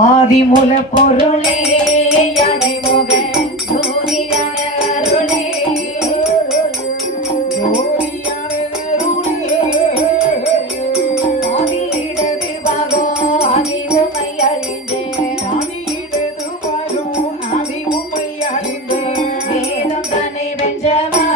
ஆதிமூல பொருளே யானை முக ஜோதியான அருளே ஆதியிடது பாகோ ஆதி உமை அழிந்தே வேதம் தன்னை வென்றவா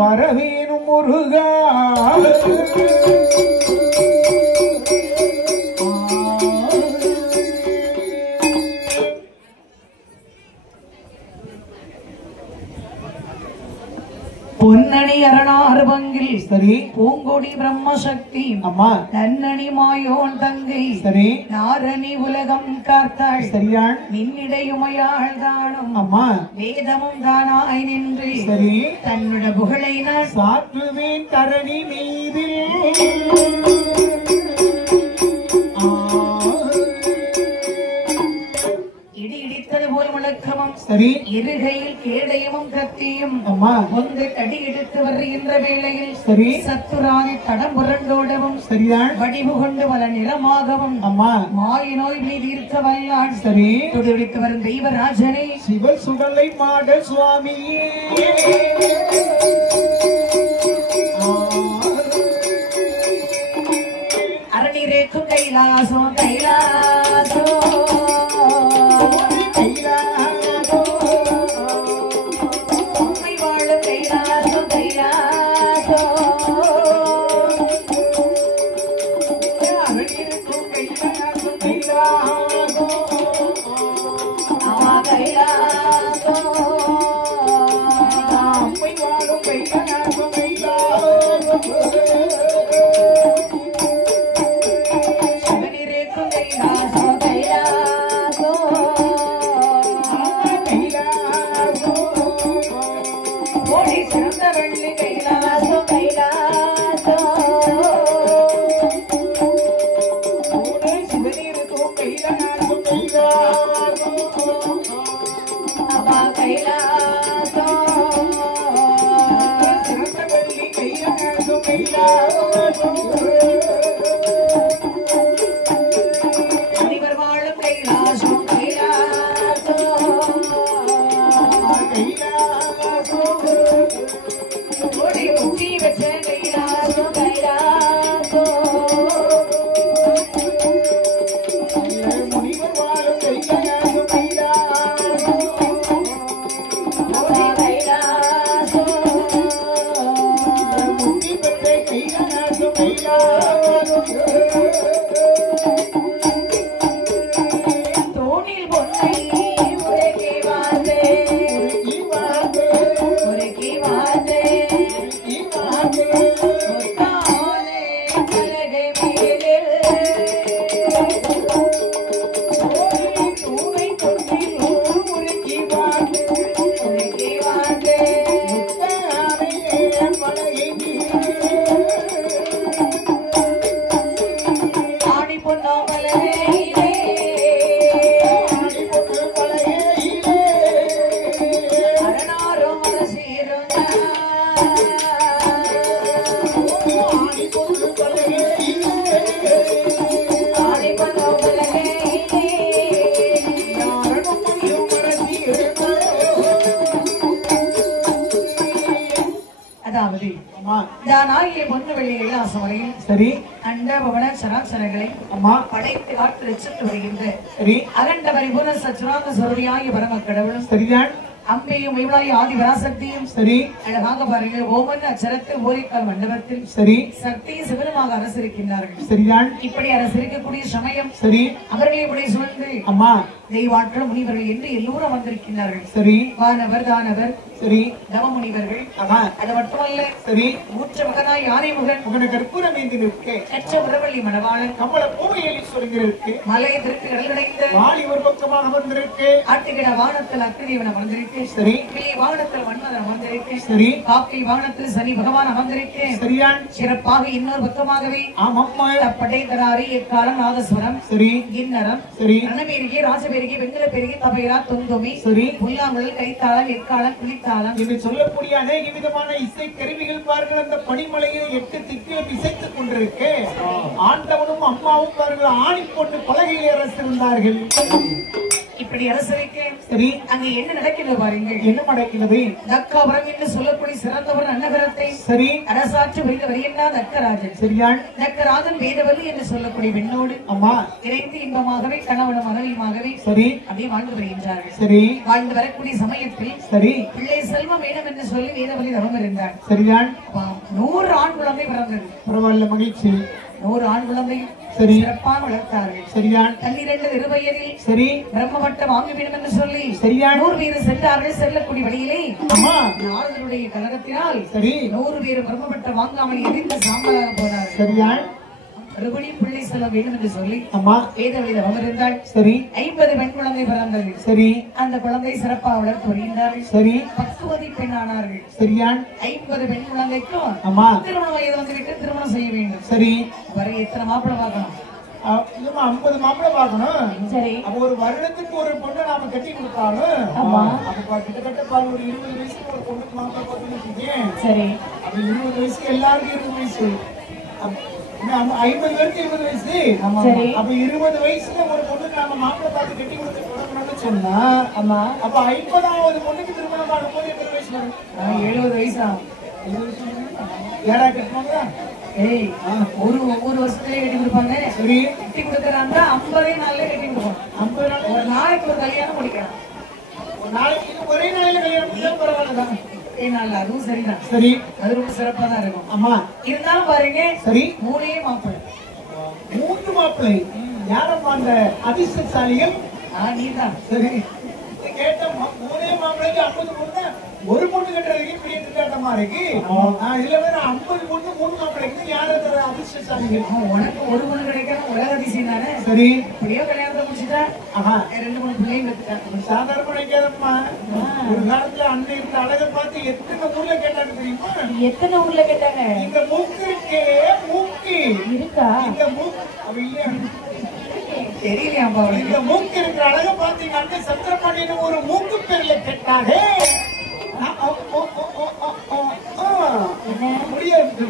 வரவேணும் முருகா பொன்னணி அரணாறு பங்கில் சரி பூங்கொடி பிரம்மசக்தி அம்மா நன்னணி மாயோன் தங்கை சரி நாரணி உலகம் காத்தாள் சரியான் நின்னிடையுமையாள் தானும் அம்மா வேதமும் தானாய் நின்று சரி தன்னோட புகழை நான் சாற்றுவேன் தரணி மீதில் இடி இடித்தது போல் முழக்கமும் சரி இருகையில் கேடயமும் கத்தியும் அம்மா வந்து தடி எடுத்து வருகின்ற வேளையில் சரி சத்துராதி தடம் புரண்டோடவும் சரிதான் வடிவு கொண்டு பல நிறமாகவும் அம்மா மாய நோய் நீ தீர்க்க வல்லான் சரி துடித்து வரும் தெய்வராஜனே சிவ சுடலை மாட சுவாமியே அரணிரேக்கும் கைலாசம் கைலாசோ உண்மை வாழும் கைலாசம் கைலாசோ அரணிருக்கும் கைலாசம் கைலாசோ ஆமா கைலாசோ உண்மை வாழும் கைலாசம் கைலாசோ சிவனிரேக்கும் கைலாசம் கைலாசோ ஓடி சிறந்த வெள்ளி கைலாசம் கைலாசோ சிவனிருக்கும் கைலாசம் கைலாசோ அம்மா கைலாசோ சிறந்த வெள்ளி கைலாசம் கைலாசோ அனைவர் வாழும் கைலாசம் கைலாசோ ஓடி உச்சி வச்ச கைலாசம் கைலாசோ முனிவர் வாழும் கைலாசம் கைலாசோ ஓடி கைலாசோ முக்தி பெற்ற கைலாசம் கைலாசோ தோணில் பொன்னை உரைக்கி வாதே உரைக்கி வாதே முத்தாலே கலகை மேலில் தூணை கொண்டில் உரைக்கி வாதே உரைக்கி வாதே ஆடி பொன்னோமலையிலே அரணாரும் அரசீரும் ஆடி பொன்னோமலையிலே அதாவது அம்மா தானாகிய பொன்னு வெள்ளி கைலாசம் வரையில் சரி அண்ட பவன சராசரங்களை அம்மா படைத்து காத்து ரசித்து வருகின்ற சரி அகண்ட பரிபூர்ண சச்சுராந்த சொருதியாகிய பரம கடவுளும் சரிதான் அம்பையும் இவளாய் ஆதி பராசக்தியும் சரி அழகாக பாருங்கள் ஓமன் அச்சரத்தில் ஓரிக்கால் மண்டபத்தில் சரி சக்தி சிவனமாக அரசிருக்கின்றார்கள் சரிதான் இப்படி அரசிருக்கக்கூடிய சமயம் சரி அவர்களை இப்படி சுழந்து அம்மா தெய்வாற்றல் முனிவர்கள் என்று எல்லோரும் வந்திருக்கின்றார்கள் சரி வானவர் தானவர் சரி தவ முனிவர்கள் அம்மா அது மட்டுமல்ல சரி மூற்ற மகனாய் யானை முகன் உகன கற்பூரம் ஏந்தி நிற்க கற்ற உறவள்ளி மணவாளன் கமல பூவையலி சொல்கிறதுக்கு மலை திருப்பி கடல்கடைந்த வாலி ஒரு பக்கமாக வந்திருக்கு ஆட்டுகிட வானத்தில் அக்னிதேவன் அமர்ந்திருக்கு சரி கிளி வாகனத்தில் மன்மதன் அமர்ந்திருக்கு சரி காக்கை வாகனத்தில் சனி பகவான் அமர்ந்திருக்கு சரியான் சிறப்பாக இன்னொரு பக்கமாகவே ஆமாம்மா படைத்தராரி எக்காலம் நாதஸ்வரம் சரி கிண்ணரம் சரி ரணபேரிகை ராசபேரிகை வெங்கல பேரிகை தபைரா தொந்தோமி சரி புல்லாங்குழல் கைத்தாளம் எக்காலம் புலித்தாளம் என்று சொல்லக்கூடிய அநேக விதமான இசை கருவிகள் பாருங்கள் அந்த பனிமலையை 8 திக்கிலும் இசைத்துக் கொண்டிருக்கு ஆண்டவனும் அம்மாவும் பாருங்கள் ஆணி போட்டு பலகையில் அரசிருந்தார்கள் இப்படி அரசவைக்கு சரி அங்க என்ன நடக்கிறது பாருங்கள். என்ன நடக்கிறது? தக்காபுரம் என்று சொல்லக்கூடிய சிறந்தவர் அன்னகரத்தை சரி அரசாற்று வருகிறவர் என்ன தக்கராஜன். சரியான் தக்கராஜன் வேதவல்லி என்று சொல்லக்கூடிய பெண்ணோடு அம்மா இணைந்து இன்பமாகவே கணவன மனைவியுமாகவே சரி அப்படியே வாழ்ந்து வருகின்றார்கள். சரி வாழ்ந்து வரக்கூடிய சமயத்தில் சரி பிள்ளை செல்வம் வேணும் என்று சொல்லி வேதவல்லி தவம் இருந்தார். சரியான் 100 ஆண் குழந்தை பிறந்தது. பரவாயில்ல மகிழ்ச்சி. 100 ஆண் குழந்தை சரி சிறப்பாக வளர்த்தார்கள். சரியான் 12 திருவயதில் சரி பிரம்மபட்டம் வாங்க வேண்டும் என்று சொல்லி சரியான் 100 பேர் சென்றார்கள். செல்லக்கூடிய வழியிலே அம்மா நாரதனுடைய கலகத்தினால் சரி 100 பேர் பிரம்மபட்டம் வாங்காமல் எரிந்து சாம்பலாக போனார்கள். சரியான் மறுபடியும் பிள்ளை செல்ல வேண்டும் என்று சொல்லி அம்மா வேதவழி தவம் இருந்தால் சரி 50 பெண் குழந்தை பிறந்தது. சரி அந்த குழந்தை சிறப்பாக வளர்த்து வருகின்றார்கள். சரி பக்குவதி பெண்ணானார்கள். சரியான் 50 பெண் குழந்தைக்கும் அம்மா திருமண வயது வந்துவிட்டு திருமணம் செய்ய வேண்டும். சரி வரை எத்தனை மாப்பிள்ளை பார்க்கணும்? இல்லம்மா 50 மாப்பிள்ளை பார்க்கணும். சரி அப்ப ஒரு வருடத்துக்கு ஒரு பொண்ணை நாம கட்டி கொடுத்தாலும் ஆமா. அப்ப கிட்டத்தட்ட பாரு ஒரு 20 வயசுக்கு ஒரு பொண்ணுக்கு மாப்பிள்ளை பார்த்தீங்கன்னு சரி அப்ப 20 வயசுக்கு எல்லாருக்கும் 20 வயசு 50 பேருக்கு 20 வயசு. சரி அப்ப 20 வயசுல ஒரு பொண்ணுக்கு நாம மாப்பிள்ளை பார்த்து கட்டி கொடுத்து கொடுக்கணும்னு சொன்னா ஆமா அப்ப 50வது பொண்ணுக்கு திருமணம் பார்க்கும்போது எத்தனை வயசு வரும்? 70 வயசு ஆகும். 70 வயசு ஏடா கட்டணுங்களா? ஏய் ஒவ்வொரு வருஷத்துலயே கட்டி கொடுப்பாங்க. சரி கட்டி கொடுக்கறாங்க 50 நாள்லயே கட்டி கொடுப்பாங்க. 50 நாள் ஒரு நாளைக்கு ஒரு கல்யாணம் முடிக்கலாம். ஒரு நாளைக்கு ஒரே நாளையில கல்யாணம் பண்ணா பரவாயில்லதான். ஒரே நாள்ல அதுவும் சரிதான். சரி அது ரொம்ப சிறப்பா தான் இருக்கும். அம்மா இருந்தாலும் பாருங்க சரி 3 மாப்பிள்ளை. 3 மாப்பிள்ளை யாரம்மா அந்த அதிர்ஷ்டசாலிகள்? நீதான். சரி கேட்ட 3 மாப்பிள்ளைக்கு 50 பொண்ணு ஒரு பொண்ணு கட்டுறதுக்கு பெரிய திட்டாட்டமா இருக்கு. இதுல வேற 50 பொண்ணு 3 மாப்பிள்ளைக்கு யார் அந்த அதிர்ஷ்டசாலிகள்? உனக்கு ஒரு பொண்ணு கிடைக்காம உலக அதிசயம் தானே. சரி இப்படியோ கல்யாணத்தை முடிச்சுட்டா ஆஹா 2-3 பிள்ளைங்க பெற்றுட்டாங்க. சாதாரண நினைக்காதம்மா. ஒரு காலத்துல அன்னை இருந்த அழகை பார்த்து எத்தனை ஊர்ல கேட்டாங்க தெரியுமா? எத்தனை ஊர்ல கேட்டாங்க? இந்த மூக்கு இருக்கே மூக்கு இருக்கா? இந்த மூக்கு அவ இல்லையா? தெரியலையாம்பா அவளுக்கு. இந்த மூக்கு இருக்கிற அழகை பார்த்து எங்க அண்ணன் சந்திரபாண்டியன் ஒரு மூக்கு பேர்ல கேட்டாங்க. முடியாது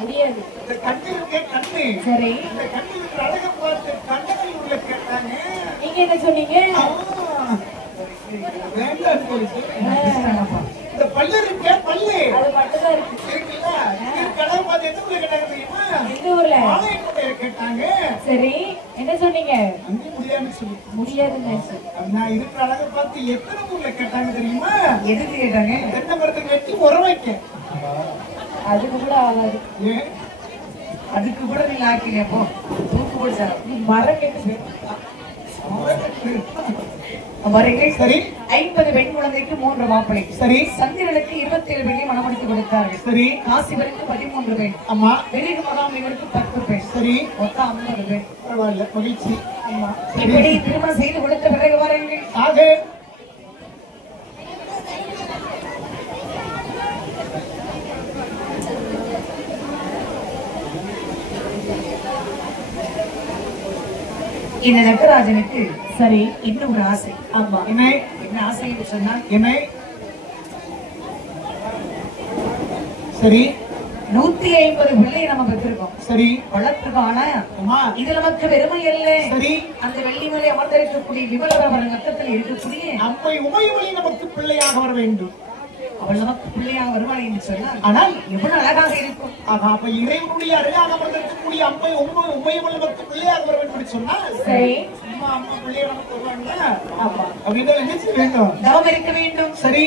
முடியாது. இந்த கண்ணு இருக்கே கண்ணு சரி இந்த கண்ணு இருக்கிற அழகை பார்த்து கண்ணகி உள்ள கேட்டாங்க. நீங்க என்ன சொன்னீங்க? வேண்டாம் சொல்லிட்டு ஆ. இந்த பல்லு இருக்கே பல்லு அது மட்டும்தான் இருக்கு. இருக்குல்ல இதுக்கு அழகை பார்த்து எந்த ஊர்ல கேட்டாங்க தெரியுமா? எந்த ஊர்ல? ஆலயக்கோட்டையில கேட்டாங்க. சரி என்ன சொன்னீங்க? அங்கே முடியாதுன்னு சொல்லி முடியாதுன்னு. நான் இருக்கிற அழகை பார்த்து எத்தனை ஊர்ல கேட்டாங்க தெரியுமா? எதுக்கு கேட்டாங்க? தென்னை மரத்துக்கு வெட்டி உர வைக்க. அதுக்கு கூட ஆகாது. ஏன்? அதுக்கு கூட நீங்க ஆக்கீங்க. போ தூக்கு போட்டு சார் மரம் கேட்டு வருங்கள். சரி 50 பெண் குழந்தைக்கு 3 மாப்பிள்ளை. சரி சந்திரனுக்கு 27 பெண்ணை மணமடித்து கொடுத்தார்கள். சரி காசிவருக்கு 13 பெண். அம்மா வெளிக்கு மகாமணிவருக்கு 10 பெண். சரி மொத்தம் 50 பெண். பரவாயில்ல மகிழ்ச்சி. ஆமா இப்படி திருமணம் செய்து கொடுத்த பிறகு பாருங்கள். ஆக இந்த நக்கராஜனுக்கு சரி இன்னும் ஒரு ஆசை. ஆமா என்ன ஆசை என்று சொன்னால் என்னை சரி 150 பிள்ளை நம்ம பெற்றிருக்கோம். சரி வளர்த்துருக்கோம். ஆனா அம்மா இது நமக்கு வெறுமை அல்ல. சரி அந்த வெள்ளிமலை அமர்ந்திருக்கக்கூடிய விமலவரம் ரத்தத்தில் இருக்கக்கூடிய அம்மை உமையொலி நமக்கு பிள்ளையாக வர வேண்டும். அவள் நமக்கு பிள்ளையாக வருவாள் என்று சொன்னால் ஆனால் எவ்வளவு அழகாக இருக்கும். அப்ப இறைவனுடைய அருளாக அமர்ந்திருக்கக்கூடிய அம்மை உமையொலி நமக்கு பிள்ளையாக வர வேண்டும் என்று சொன்னால் சரி அம்மா அம்மா பிள்ளைய நமக்கு வருவாங்களா? ஆமா அப்படின்னா என்ன செய்ய வேண்டும்? தவம் இருக்க வேண்டும். சரி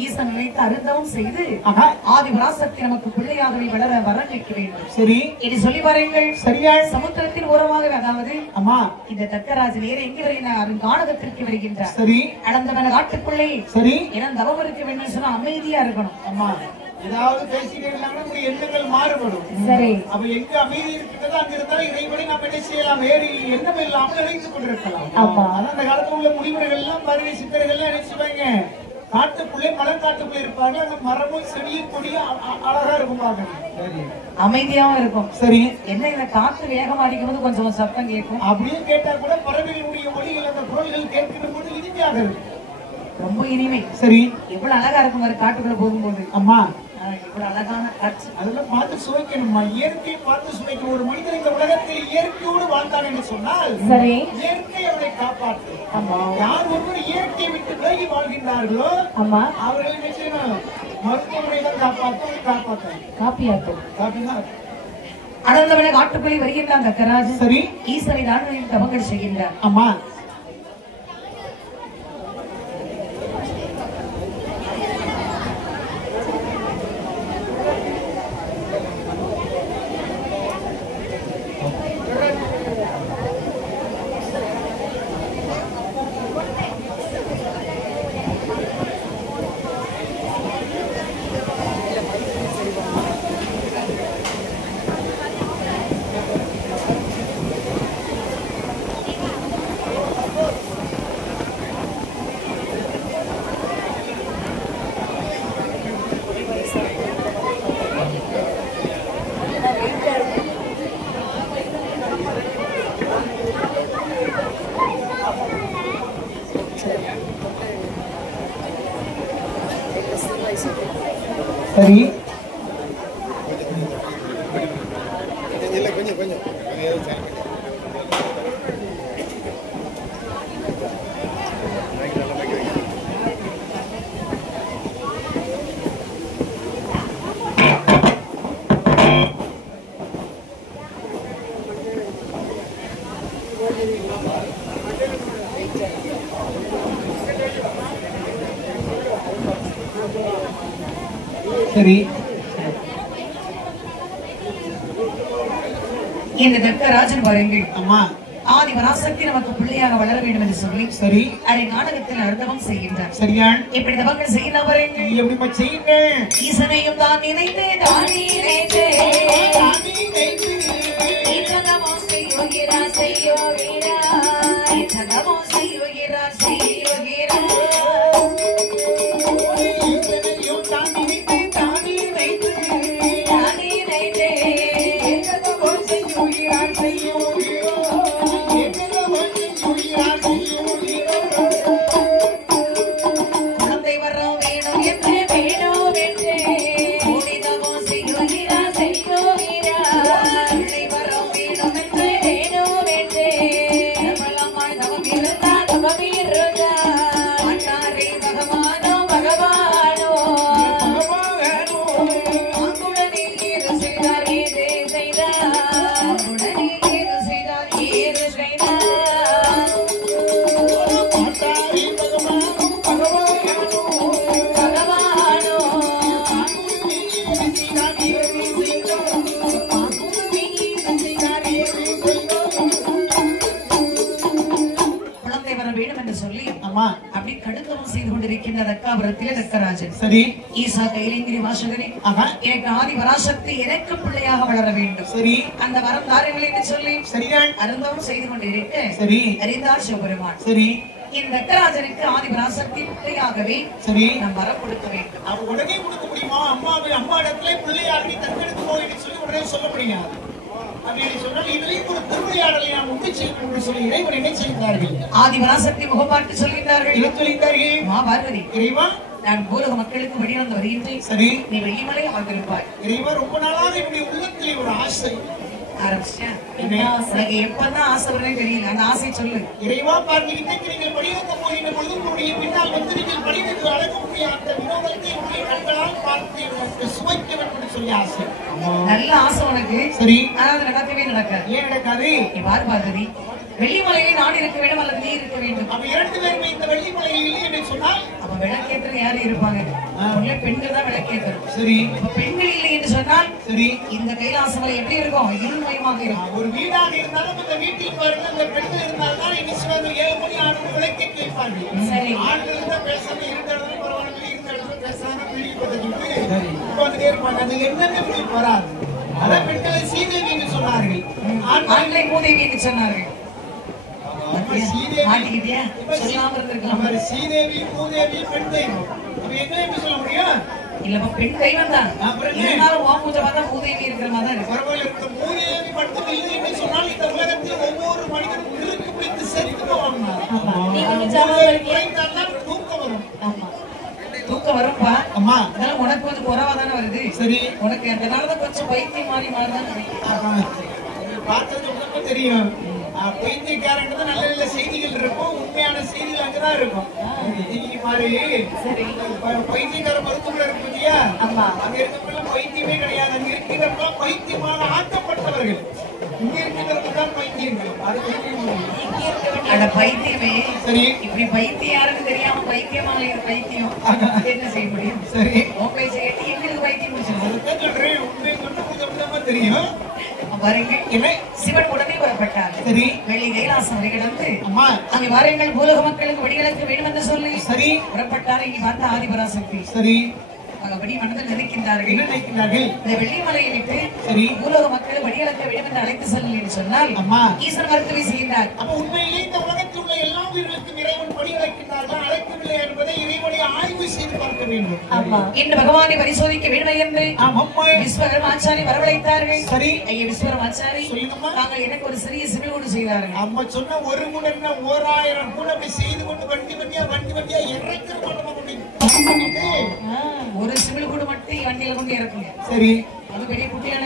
ஈசன் நினைத்து அருந்தவம் செய்து ஆஹா ஆதிபராசக்தி நமக்கு பிள்ளையாகவே வளர வரம் வைக்க வேண்டும். சரி இது சொல்லி பாருங்கள். சரியா சமுத்திரத்தின் ஓரமாக அதாவது அம்மா இந்த தக்கராஜ் நேர எங்கே வருகிறார்? அவன் கானகத்திற்கு வருகின்றார். சரி அடந்தவன காட்டுக்குள்ளே சரி ஏன்னா தவம் இருக்க வேண்டும் சொன்னா அமைதியா இருக்கணும். அம்மா ஏதாவது பேசிட்டே இருந்தாங்கன்னா நம்முடைய எண்ணங்கள் மாறுபடும். சரி அப்ப எங்க அமைதி இருக்கிறதோ அங்க இருந்தாலும் இறைவனை நாம் என்ன செய்யலாம்? வேறு எண்ணம் இல்லாமல் நினைத்துக் கொண்டிருக்கலாம். ஆமா அதான் அந்த காலத்துல உள்ள முனிவர்கள் எல்லாம் பாருங்க சித்தர்கள் எல்லாம் நினைச்சுவாங்க காட்டுக்குள்ளே மலர் காட்டுக்குள்ளே இருப்பாங்க. அந்த மரமும் செடியும் கொடியும் அழகா இருக்கும் பாருங்க. அமைதியாவும் இருக்கும். சரி என்ன இந்த காத்து வேகமா அடிக்கும் போது கொஞ்சம் சத்தம் கேட்கும். அப்படியே கேட்டா கூட பறவைகளுடைய ஒளிகள் அந்த குரல்கள் கேட்கிற போது இனிமையாக இருக்கு. ரொம்ப இனிமை. சரி எவ்வளவு அழகா இருக்கும் மாதிரி காட்டுக்குள்ள போகும்போது. அம்மா இவ்வளவு அழகான காட்சி. அதெல்லாம் பார்த்து சுவைக்கணுமா? இயற்கையை பார்த்து சுவைக்கணும். ஒரு மனிதன் இந்த உலகத்தில் இயற்கையோடு வாழ்ந்தான் என்று சொன்னால் சரி இயற்கை அவனை காப்பாற்று. ஆமா. யார் ஒருவர் இயற்கையை விட்டு விலகி வாழ்கின்றார்களோ ஆமா. அவர்கள் நிச்சயம் மருத்துவமனை தான் காப்பாற்ற காப்பியாக்கும். காப்பினா அடர்ந்தவன காட்டுக்குள்ளே வருகின்றான் தக்கராஜன். சரி. ஈஸ்வரை தான் தவங்கள் செய்கின்றார். அம்மா. சரி. சரி. இந்த தக்கராஜன் பாருங்கள். அம்மா. ஆதி பராசக்தி நமக்கு பிள்ளையாக வளர வேண்டும் என்று சொல்லி சரி அதை நாடகத்தில் அர்த்தவம் செய்கின்றார். சரியான். இப்படி தவங்கள் செய்யலாம் பாருங்கள். எப்படி செய்யுங்க? ஈசனையும் தான் நினைத்தே தானே நினைத்தே இத்தனமோ செய்யுகிறா செய்யுகிறா இத்தனமோ செய்யுகிறா செய்யுகிறா சரி. ஈசா கைலேந்திரி வாசகரே, எனக்கு ஆதி பராசக்தி எனக்கு பிள்ளையாக வளர வேண்டும். சரி. அந்த வரம் தாருங்கள் என்று சொல்லி சரிதான் அருந்தவம் செய்து கொண்டிருக்க சரி அறிந்தார் சிவபெருமான். சரி. இந்த தக்கராஜனுக்கு ஆதி பராசக்தி பிள்ளையாகவே சரி நாம் வரம் கொடுக்க வேண்டும். அவ உடனே கொடுக்க முடியுமா? அம்மா இடத்துல பிள்ளையாக நீ தத்தெடுத்து போய் சொல்லி உடனே சொல்ல முடியாது. அப்படின்னு சொன்னால் இதுலயும் ஒரு திருவிளையாடலை நாம் உண்டு செய்யணும் என்று சொல்லி இறைவன் என்ன செய்கிறார்கள்? ஆதி பராசக்தி முகப்பாட்டு சொல்கிறார்கள். என்ன சொல்கிறார்கள்? மா பார்வதி, இறைவா நான் பூலக மக்களுக்கு வெளிவந்து வருகின்றேன். சரி. நீ வெள்ளிமலை ஆகிருப்பாய். இறைவா ரொம்ப நாளாக என்னுடைய உள்ளத்திலே ஒரு ஆசை ஆரம்பிச்சேன். எனக்கு எப்பதான் ஆசை வருதுன்னு தெரியல. அந்த ஆசை சொல்லு. இறைவா பார்த்துக்கிட்டே நீங்கள் படிக்க போகின்ற பொழுது உங்களுடைய பின்னால் வந்து நீங்கள் படிக்க அழக முடியாத வினோதத்தை உங்களுடைய கண்களால் பார்த்து சுவைக்க வேண்டும் என்று சொல்லி ஆசை. நல்ல ஆசை உனக்கு. சரி. ஆனா அது நடக்கவே நடக்காது. ஏன் நடக்காது? நீ பாரு பார்வதி, வெள்ளிமலையிலே நான் இருக்க வேண்டும் அல்லது நீ இருக்க வேண்டும். அப்ப இரண்டு பேருமே இந்த வெள்ளிமலையில் இல்லை என்று சொன்னால் அப்ப விளக்கேற்றது யாரு இருப்பாங்க? பெண்கள் தான் விளக்கேற்றணும். சரி. இப்ப பெண்கள் இல்லை என்று சொன்னால் சரி இந்த கைலாசமலை எப்படி இருக்கும்? இருள்மயமாக இருக்கும். ஒரு வீடாக இருந்தாலும் இந்த வீட்டில் பாருங்க இந்த பெண்கள் இருந்தால்தான் இன்னைக்கு 7 மணி 6 மணி விளக்கேற்றி வைப்பார்கள். சரி. ஆண்கள் இருந்தா பேசாம இருந்த இடத்துல பரவாயில்ல, இருந்த இடத்துல பேசாம பிடிக்க உட்காந்துட்டே இருப்பாங்க. அது என்னன்னு உங்களுக்கு வராது. அதான் பெண்களை சீதேவி என்று சொன்னார்கள். ஆண்களை மூதேவி என்று சொன்னார்கள். மாட்டிக்கிட்டியா? சொல்லாம இருந்திருக்கலாம். சீதேவி மூதேவி பெண் தெய்வம். அப்ப என்ன என்று சொல்ல முடியும்? இல்லப்பா, பெண் தெய்வம் தான். இருந்தாலும் உன் பூஜை பார்த்தா மூதேவி இருக்கிற மாதிரி தான் இருக்கு. பரவாயில்ல, இந்த மூதேவி மட்டும் இல்லை என்று சொன்னால் இந்த உலகத்தில் ஒவ்வொரு மனிதனும் இருக்கு பிடித்து செலுத்த வாங்கினார். தூக்கம் வரும். தூக்கம் வரும்பா. அம்மா அதனால உனக்கு வந்து குறவா தானே வருது. சரி. உனக்கு அதனாலதான் கொஞ்சம் பைத்தியம் மாறி மாறிதான் பார்த்தது உங்களுக்கு தெரியும். பைத்தியக்காரங்க தான் நல்ல நல்ல செய்திகள் இருக்கும், உண்மையான செய்திகள் அங்கதான் இருக்கும். இன்னைக்கு மாதிரி பைத்தியக்கார மருத்துவர்கள் இருக்கு பத்தியா, அங்க இருக்கிறவங்க பைத்தியமே கிடையாது. அங்க இருக்கிறவங்க பைத்தியமாக ஆக்கப்பட்டவர்கள், இங்க இருக்கிறவங்க தான் பைத்தியங்கள். அந்த பைத்தியமே சரி, இப்படி பைத்தியம் யாருன்னு தெரியாம பைத்தியமான பைத்தியம் என்ன செய்ய முடியும்? சரி, உங்களை செய்யட்டு எங்களுக்கு பைத்தியம் முடிச்சிருக்கோம் சொல்றேன். உண்மை சொன்ன கொஞ்சம் தெரியும். பாருங்க, சிவன் உடனே புறப்பட்டார். சரி, வெளி கைலாசம் வரை கிடந்து அம்மா அங்கே வாருங்கள் பூலோக மக்களுக்கு வடிகளுக்கு வேண்டும் என்று சொல்லி சரி புறப்பட்டார். இனி பார்த்த ஆதிபராசக்தி சரி அப்படி மனதில் நினைக்கின்றார்கள். என்ன நினைக்கிறார்கள்? இந்த வெள்ளிமலையை விட்டு சரி பூலோக மக்கள் வடிகளுக்க வேண்டும் என்று அழைத்து செல்லுங்கள் என்று சொன்னால் அம்மா ஈஸ்வரன் மருத்துவ செய்கின்றார். அப்ப உண்மையிலே இந்த உலகத்தில் உள்ள எல்லா உயிர்களுக்கும் இறைவன் படி அழைக்கின்றார்கள், அழைக்கவில்லை என்பதை இறைவனை ஆய்வு செய்து பார்க்க வேண்டும். ஆமா, இன்று பகவானை பரிசோதிக்க வேண்டும் என்று விஸ்வகர்மாச்சாரி வரவழைத்தார்கள். சரி ஐயா விஸ்வகர்மாச்சாரி, நாங்கள் எனக்கு ஒரு சிறிய சிறுகூடு செய்தார்கள். அம்மா சொன்ன ஒரு கூட 1000 கூட அப்படி செய்து கொண்டு வண்டி வண்டியா இறக்கிற ஒரு சிவில் கூட மட்டும் வண்டியில கொண்டு இறக்குங்க. சரி, அது பெரிய குட்டியான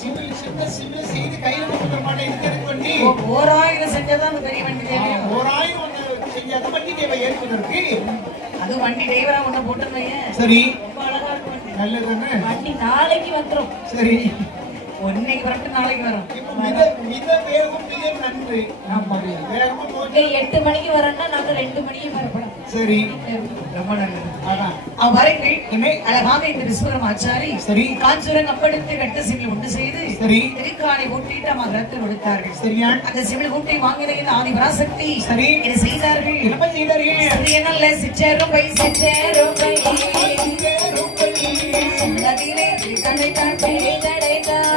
சிவில் சின்ன செய்து கையில கொடுக்க மாட்டேன். வண்டி 1000 செஞ்சதான் அந்த பெரிய வண்டி தேவை. 1000 செஞ்சாத வண்டி தேவை ஏற்பதற்கு. அது வண்டி டிரைவரா ஒண்ணு போட்டுருந்தீங்க. சரி, ரொம்ப அழகா இருக்கும். நல்லதுன்னு வண்டி நாளைக்கு வந்துரும். சரி, இன்னைக்கு வரட்டு நாளைக்கு வரும். மித வேகம் மிக நன்று. வேகமா 8 மணிக்கு வரேன்னா நாங்க 2 மணிக்கு வரப்படும். சரி, ரொம்ப நல்லது. அதான் அவர்கள் அழகாக இந்த விஸ்வகர்மாச்சாரி சரி காஞ்சூரம் கப்படுத்து கட்ட சிவில் உண்டு செய்து சரி திருக்காணி ஊட்டிட்டு மகரத்தில் கொடுத்தார்கள். சரியா அந்த சிவில் ஊட்டி வாங்கின இந்த ஆதிபராசக்தி சரி இதை செய்தார்கள். என்ன செய்தார்கள்? நல்ல சிச்சேரும் பை சிச்சேரும் பை நதியிலே தடைத்தான் தடைத்தான்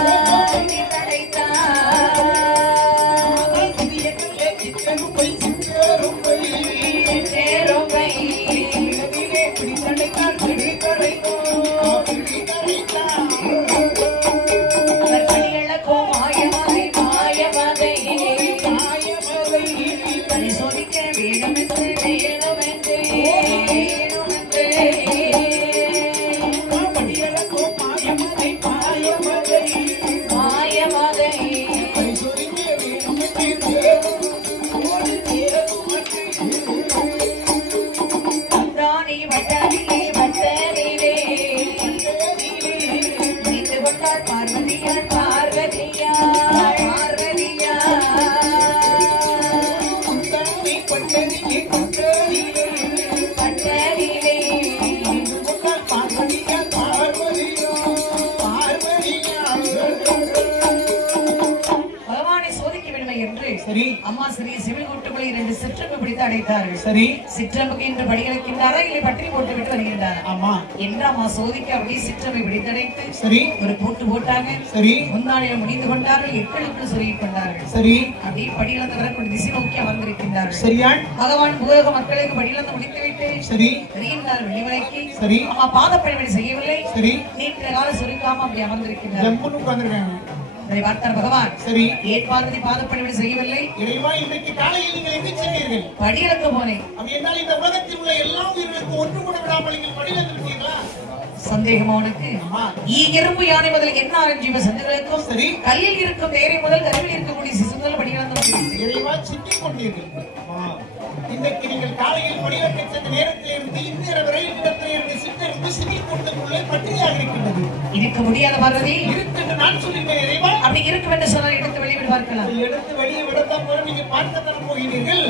அம்மா சிறிய சிவில் கூட்டுக்குள்ளே 2 சிற்றம்பு பிடித்து அடைத்தார்கள். சரி, சிற்றம்புக்கு இன்று படிகளுக்கின்றாரா இல்லை பற்றி போட்டு விட்டு வருகின்றாரா? ஆமா என்று அம்மா சோதிக்க அப்படியே சிற்றம்பை பிடித்தடைத்து சரி ஒரு போட்டு போட்டாங்க. சரி, முன்னாடியில் முடிந்து கொண்டார்கள், எக்களுக்கு சொருகிக் கொண்டார்கள். சரி, அப்படியே படியிலிருந்து வரக்கூடிய திசை நோக்கி அமர்ந்திருக்கின்றார்கள். சரியா பகவான் பூலோக மக்களுக்கு படியிலிருந்து முடித்துவிட்டு சரி வருகின்றார் வெளிமலைக்கு. சரி, அம்மா பாதப்பணிவிடை செய்யவில்லை. சரி, நீண்ட கால சுருக்காம அப்படி அமர்ந்திருக்கின்றார். பகவான் சரி ஏன் பார்வதி பாதப்பணிவிடை செய்யவில்லை. இறைவா, இன்றைக்கு காலையில் நீங்கள் எங்கு சென்றீர்கள்? படியிலக்க போனேன். அப்படி என்றால் இந்த உலகத்தில் உள்ள எல்லா உயிர்களுக்கும் ஒன்று கூட விடாமல் நீங்கள் படியிலந்து விட்டீர்களா? சந்தேகமா உனக்கு? எறும்பு யானை முதல் என்ன ஜீவ சந்துகளுக்கும் சரி கல்லில் இருக்கும் தேரை முதல் கருவில் இருக்கக்கூடிய சிசு முதல் படியிலந்து இறைவா சிக்கிக் கொண்டீர்கள். இன்றைக்கு நீங்கள் காலையில் படியிலக்க சென்ற நேரத்தில் இருந்து இந்நேரம் வரை இடத்தில் இருந்து சித்தருக்கு சிவில் கூட்டத்துக்குள்ளே பட்டினியாக இருக்கின்றது. இருக்க முடியாத பார்வதி இருக்கு நான் சொல்லிட்டேன். இறைவா, அப்படி இருக்கும் என்று சொன்னால் எடுத்து வெளியே பார்க்கலாம். எடுத்து வெளியே விடத்தான் போல நீங்க பார்க்கத்தான் போகிறீர்கள்.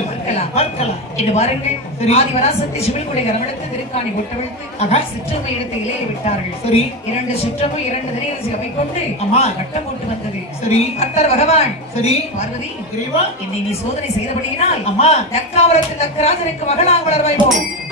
பார்க்கலாம் என்று பாருங்கள். ஆதிபராசக்தி சிவில் கொடை கரமெடுத்து திருக்காணி போட்டவிழ்த்து சிற்றமை எடுத்து இலையை விட்டார்கள். சரி, 2 சிற்றமும் 2 திரையரசி அமைக்கொண்டு அம்மா கட்டம் போட்டு வந்தது. சரி, கர்த்தர் பகவான் சரி பார்வதி இறைவா, என்னை நீ சோதனை செய்தபடியினால் அம்மா தக்காவரத்து தக்கராஜனுக்கு மகளாக வளர்வாய் போ.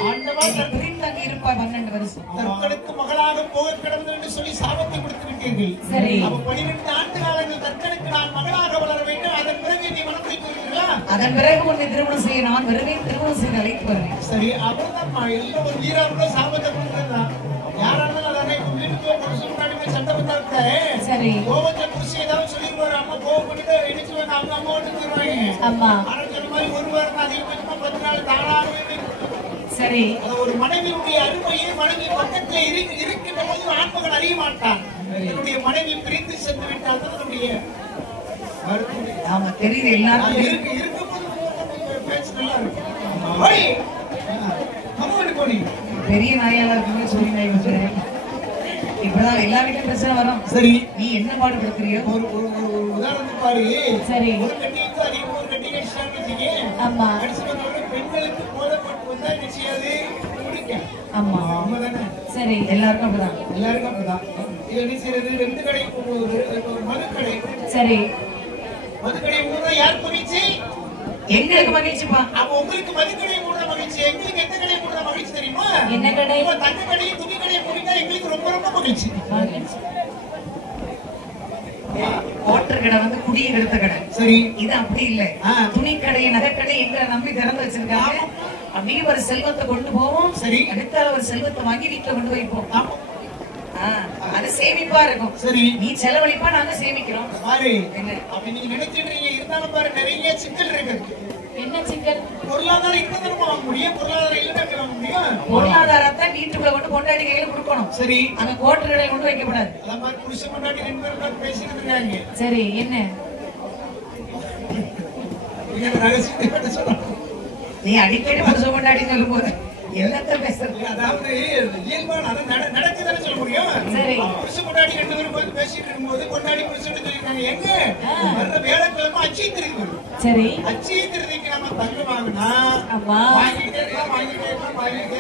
ஆண்டவா, பிரிந்தங்க இருப்பாய் 12 வருஷம். தக்கனுக்கு மகளாக போக கிடந்தது என்று சொல்லி சாபத்தை கொடுத்து விட்டீர்கள். சரி, அப்ப 12 ஆண்டு காலங்கள் தக்கனுக்கு நான் மகளாக வளர வேண்டும். அதன் பிறகு நீ மனம் செய்கிறீர்களா? அதன் பிறகு உன்னை திருமணம் செய்ய நான் வருவேன். திருமணம் செய்து அழைத்து வருவேன். சரி, அவ்வளவுதான். எல்லாம் ஒரு வீராவுள்ள சாபத்தை கொடுத்துதான் யாராலும் அதை வீட்டுக்கு புருஷன் முன்னாடி போய் சண்டை வந்தா சரி கோபத்தை புருஷ ஏதாவது சொல்லிடுவாரு. அம்மா கோபப்பட்டு இடிச்சுவாங்க, அவங்க அம்மா விட்டுருவாங்க. ஆமா, ஆனா சொன்ன மாதிரி ஒரு வாரம் அதிகபட்சமா 10 நாள் தானாகவே. சரி, ஒரு மனைவியுடைய அருமையை மனைவி பக்கத்தில் இருக்கின்ற போது ஆண்மகன் அறிய மாட்டான். என்னுடைய மனைவி பிரிந்து சென்று விட்டால் தான் என்னுடைய ஆமா தெரியுது எல்லாருக்கும் பெரிய நாயால இருக்குங்க சொல்லி நாய் வந்து இப்பதான் எல்லா வீட்லயும் பிரச்சனை வரும். சரி நீ என்ன பாடு கொடுக்குறியோ ஒரு உதாரணத்துக்கு பாரு. சரி ஒரு கட்டிக்கு அதே ஒரு கட்டிக்கு அடிச்சான்னு வச்சுக்கே. ஆமா பெண்களுக்கு போதப்பட்டு வந்தா நிச்சயாது குடிக்க. ஆமா ஆமாதானே. சரி எல்லாருக்கும் அப்படிதான். எல்லாருக்கும் அப்படிதான். இது என்ன செய்யறது? ரெண்டு கடை ஒரு மதுக்கடை. சரி மதுக்கடை ஊர்ல யார் மகிழ்ச்சி? எங்களுக்கு மகிழ்ச்சிப்பா. அப்ப உங்களுக்கு மதுக்கடை ஊர்ல மகிழ்ச்சி, எங்களுக்கு எந்த கடை ஊர்ல மகிழ்ச்சி தெரியுமா? என்ன கடை? தங்க கடை துணி கடை முடிந்தா எங்களுக்கு ரொம்ப ரொம்ப மகிழ்ச்சி. கோட்டர் கடை வந்து குடியை எடுத்த கடை. சரி இது அப்படி இல்ல. துணி கடை நகைக்கடை எங்களை நம்பி திறந்து வச்சிருக்காங்க. அப்படியே ஒரு செல்வத்தை கொண்டு போவோம். சரி அடுத்தால ஒரு செல்வத்தை வாங்கி வீட்டுல கொண்டு வைப்போம். அது சேமிப்பா இருக்கும். சரி நீ செலவழிப்பா நாங்க சேமிக்கிறோம். பாரு அப்படி நீங்க நினைச்சிடுறீங்க. இருந்தாலும் பாரு நிறைய சிக்கல் இருக்கு. என்ன சிக்கல்? பொருளாதாரம் இருந்தாலும் வாங்க முடியும், பொருளாதாரம் இல்லைன்னா வாங்க முடியும். பொருளாதாரத்தை வீட்டுக்குள்ள கொண்டு கொண்டாடி கையில கொடுக்கணும். சரி அங்க கோட்டர் கடையில கொண்டு வைக்கப்படாது. அதான் மாதிரி புருஷன் கொண்டாடி ரெண்டு பேரும் பேசிட்டு இருக்காங்க. சரி என்ன நீ அடிக்கடி புருஷன் கொண்டாடி சொல்லும் போது என்னத்த பேசுறது? அதாவது இயல்பான நடக்குதானே சொல்ல முடியும். சரி புருஷன் கொண்டாடி ரெண்டு பேரும் வந்து பேசிட்டு இருக்கும்போது கொண்டாடி புருஷன் சொல்லிருக்காங்க எங்க வர்ற வேலைக்கிழமை அச்சய திருதி வரும். சரி அச்சய திருதிக்கு நம்ம தங்க வாங்கினா வாங்கிட்டே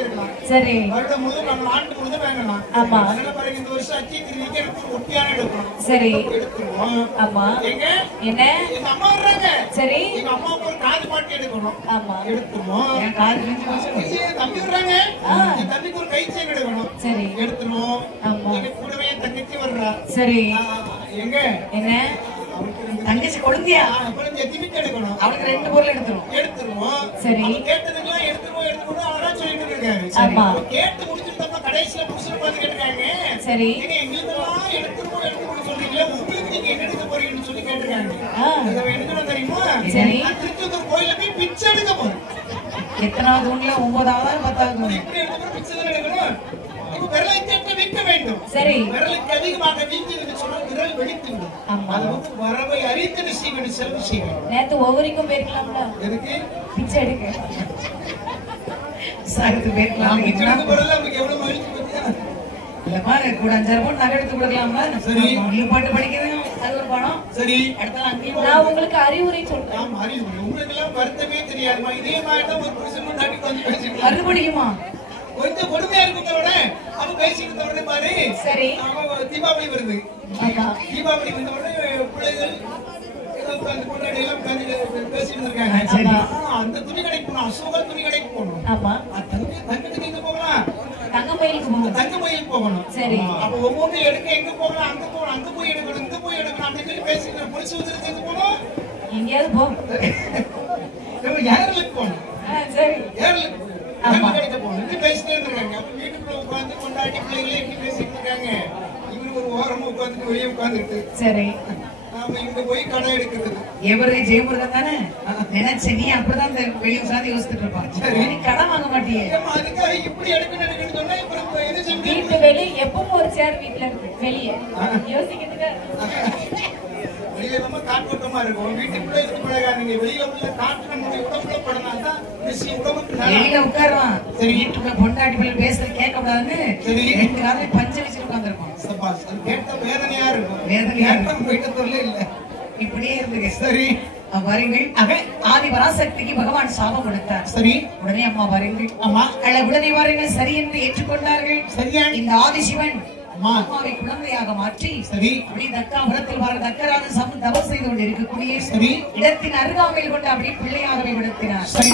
இருக்கலாம். சரி வருடம் முழுவதும் நம்ம நாட்டு முழுவதும் வாங்கலாம். ஆமா அதனால பாருங்க இந்த வருஷம் அச்சய திருதிக்கு எனக்கு ஒட்டியான எடுக்கணும். சரி எடுத்துருவோம். ஆமா எங்க என்ன எங்க அம்மா வர்றாங்க. சரி எங்க அம்மாவுக்கு ஒரு காது மாட்டி எடுக்கணும். ஆமா எடுத்துருவோம். என் காது தம்பி வர்றாங்க. என் தம்பிக்கு ஒரு கை செயின் எடுக்கணும். சரி எடுத்துருவோம். எனக்கு கூடவே என் தங்கச்சி வர்றா. சரி எங்க என்ன தங்கச்சி கொழுந்தியா கொழுந்தியா திமிக்கு எடுக்கணும். அவனுக்கு ரெண்டு பொருள் எடுத்துருவோம். சரி கேட்டதுக்கெல்லாம் எடுத்துருவோம் அவரா சொல்லிட்டு இருக்காரு. ஆமா கேட்டு முடிச்சுட்டு கடைசியில புருஷன் பார்த்து கேட்டிருக்காங்க. சரி எங்களுக்கெல்லாம் எடுத்துருவோம் சொல்றீங்களா, உங்களுக்கு நீங்க என்ன எடுக்க போறீங்கன்னு சொல்லி கேட்டிருக்காங்க. எடுக்கணும் தெரியுமா? சரி திருச்செந்தூர் கோயில போய் பிச்சை எடுக்க போறோம். எத்தனாவது ஊர்ல 9வது 10வது இப்படி எடுக்கணும். பிச்சை தான் எடுக்கணும். விரலை கேட்டு விற்க வேண்டும். சரி விரலுக்கு அதிகமாக வீழ்ச்சி சொன்னால் விரல் வெடித்து விடும். அது வந்து வரவை அறிந்த விஷயம் செலவு செய்வேன். நேற்று ஒவ்வொருக்கும் போயிருக்கலாம்ல. எதுக்கு பிச்சை எடுக்க சாகத்து போயிருக்கலாம். இன்னும் பொருள் நமக்கு எவ்வளவு மகிழ்ச்சி பத்தியா இல்லப்பா. கூட 5 ரூபாய் நகை எடுத்து கொடுக்கலாம்ல. சரி நீ பாட்டு படிக்கிறது அது ஒரு பணம். சரி அடுத்த நான் உங்களுக்கு அறிவுரை சொல்றேன். ஆமா அறிவுரை. உங்களுக்கு எல்லாம் வருத்தமே தெரியாதுமா. இதே மாதிரி தான் ஒரு புருஷன் முன்னாடி வந்து பேசிட்டு அது படிக்குமா கொஞ்சம் கொடுமையா இருக்கிறத அவன் பேசிக்கிட்ட உடனே பாரு. சரி தீபாவளி வருது. தீபாவளி வந்த உடனே பிள்ளைகள் கொண்டாடி எல்லாம் பேசிட்டு இருக்காங்க. அந்த துணி கடைக்கு போகணும். அசோகா துணி கடைக்கு போகணும். ஆமா தங்கத்துக்கு எங்க போகலாம்? தங்க மயிலுக்கு போகணும். சரி அப்ப ஒவ்வொன்றும் எடுக்க எங்க போகலாம்? அங்க போகணும். அங்க போய் எடுக்கணும், இங்க போய் எடுக்கணும் அப்படின்னு சொல்லி பேசிட்டு முடிச்சு வந்துருக்கு. எங்க போகணும்? எங்கேயாவது போ. ஏர்லுக்கு போகணும். சரி ஏர்லுக்கு பேசிட்டே இருக்காங்க. வீட்டுக்குள்ள உட்கார்ந்து கொண்டாடி பிள்ளைகளே எப்படி பேசிட்டு இருக்காங்க. இவரு ஒரு ஓரமா உட்கார்ந்து வெளியே உட்கார்ந்துட்டு சரி நாம இங்க போய் கடை எடுக்கிறது. எவரு ஜெயமுருகன் தானே நினைச்ச நீ அப்படிதான் வெளியே உட்கார்ந்து யோசிச்சுட்டு இருப்பான். சரி நீ கடை வாங்க மாட்டியே. அதுக்காக இப்படி எடுக்கணும்னு சொன்னா இப்ப என்ன செய்ய? வீட்டு வெளியே எப்பவும் ஒரு சேர் வீட்டுல இருக்கு. வெளியே யோசிக்கிறதுக்கு வெளியே நம்ம காற்றோட்டமா இருக்கும். வீட்டுக்குள்ள இருக்க பழகாதீங்க. வெளியில உள்ள காற்று நம்முடைய உடம்புல படனாதான் வெளியில உட்காருவான். சரி வீட்டுக்குள்ள பொண்டாட்டி பிள்ளை பேசுறது கேட்க கூடாதுன்னு சரி 2 காலையும் பஞ்ச வச்சு உட்கார்ந்துருப்பான். கேட்ட வேதனையா இருக்கும். வேதனையா வீட்டுக்குள்ள இல்ல இப்படியே இருந்துங்க. சரி பாருங்கள் ஆதி பராசக்திக்கு பகவான் சாபம் கொடுத்தார். சரி உடனே அம்மா பாருங்கள். அம்மா உடனே பாருங்கள் சரி என்று ஏற்றுக்கொண்டார்கள். சரியா இந்த ஆதிசிவன் அம்மாவை குழந்தையாக மாற்றி சரி அப்படி தக்காபுரத்தில் வர தக்கராக தவம் செய்து கொண்டு இருக்கக்கூடிய சரி இடத்தின் அருகாமையில் கொண்டு அப்படி பிள்ளையாகவே விடுத்தினார். சரி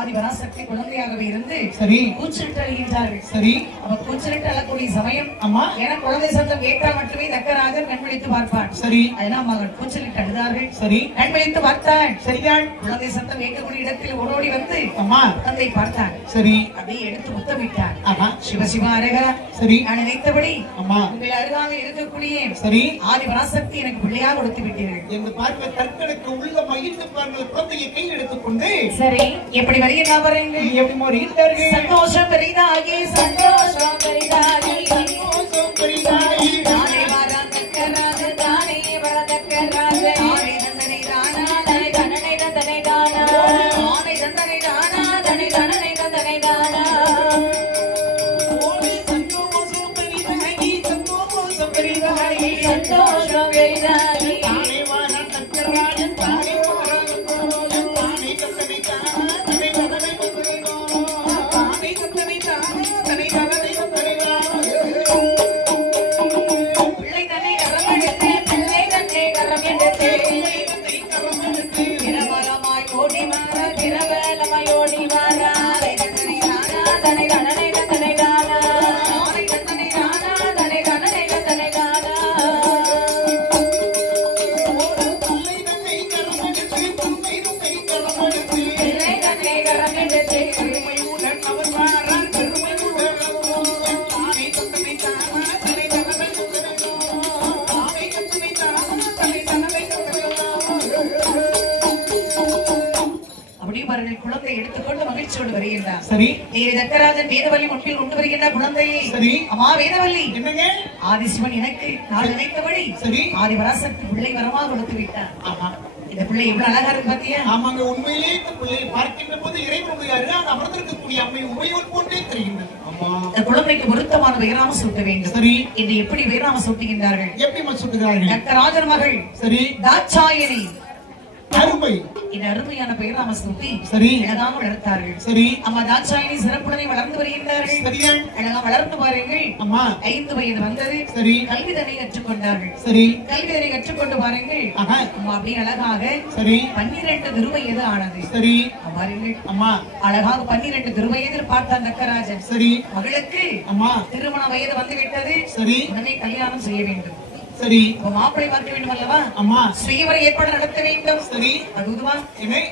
ஆதிபராசக்தி குழந்தையாகவே இருந்து சரி கூச்சலிட்டு அழுகின்றார்கள். சரி அவ கூச்சலிட்டு அழக்கூடிய சமயம் அம்மா ஏன்னா குழந்தை சத்தம் கேட்டால் மட்டுமே தக்கராக கண்விழித்து பார்ப்பான். சரி அதெல்லாம் மகள் கூச்சலிட்டு அழுதார்கள். சரி கண்விழித்து பார்த்தான். சரிதான் குழந்தை சத்தம் கேட்கக்கூடிய இடத்தில் ஓடோடி வந்து அம்மா தந்தை பார்த்தான். சரி அப்படியே எடுத்து முத்தமிட்டான். ஆமா சிவசிவா அரகரா. சரி நான் நினைத்தபடி அம்மா உங்கள் அருகாக இருக்கக்கூடிய சரி ஆதிபராசக்தி எனக்கு பிள்ளையாக கொடுத்து விட்டீர்கள் என்று பார்க்க தற்கனுக்கு உள்ள மகிழ்ந்து பாருங்கள். குழந்தையை கையில் எடுத்துக்கொண்டு சரி எப்படி சந்தோஷம் பெரிதாகி சந்தோஷம் பெரிதாகி சந்தோஷம் பெரிதாகி தானே வரதக்கராஜ தானே வரதக்கராஜ குழந்தை எடுத்துக்கொண்டு மகிழ்ச்சியோடு வருகின்றார். சரி. தக்கராஜன் வேதவல்லி முன்பில் கொண்டு வருகின்ற குழந்தையை சரி. அம்மா வேதவல்லி என்னங்க ஆதிசிவன் எனக்கு நான் நினைத்தபடி சரி ஆதிபராசக்தி பிள்ளை வரமாக கொடுத்து விட்டார். ஆமா இந்த பிள்ளை எவ்வளவு அழகா இருக்கு பாத்தியா? ஆமாங்க உண்மையிலே இந்த பிள்ளையை பார்க்கின்ற போது இறைவனுடைய அமர்ந்திருக்கக்கூடிய அம்மை உமையோடு போன்றே தெரிகின்றது. இந்த குழந்தைக்கு பொருத்தமான வீராம சூட்ட வேண்டும். சரி. இது எப்படி வீராம சூட்டுகின்றார்கள்? எப்படி சூட்டுகிறார்கள்? தக்கராஜன் மகள் சரி தாட்சாயணி அருமை இந்த அருமையான பெயர் நாம சூட்டி சரி அழகாக வளர்த்தார்கள். சரி. அம்மா தாட்சாயணி சிறப்புடனே வளர்ந்து வருகின்றார்கள். சரியா அழகா வளர்ந்து பாருங்கள். அம்மா 5 வயது வந்தது. சரி. கல்விதனை கற்றுக்கொண்டார்கள். சரி. கல்விதனை கற்றுக்கொண்டு பாருங்கள். அம்மா அப்படி அழகாக சரி 12 திருவயது ஆனது. சரி பாருங்கள். அம்மா அழகாக 12 திருவயதில் பார்த்த தக்கராஜன் சரி மகளுக்கு அம்மா திருமண வயது வந்து விட்டது. சரி உடனே கல்யாணம் செய்ய வேண்டும். சரி மாப்பிளை பார்க்க வேண்டும் அல்லவா? அம்மா ஸ்ரீவரை ஏற்பாடு நடத்த வேண்டும். சரி அதுவா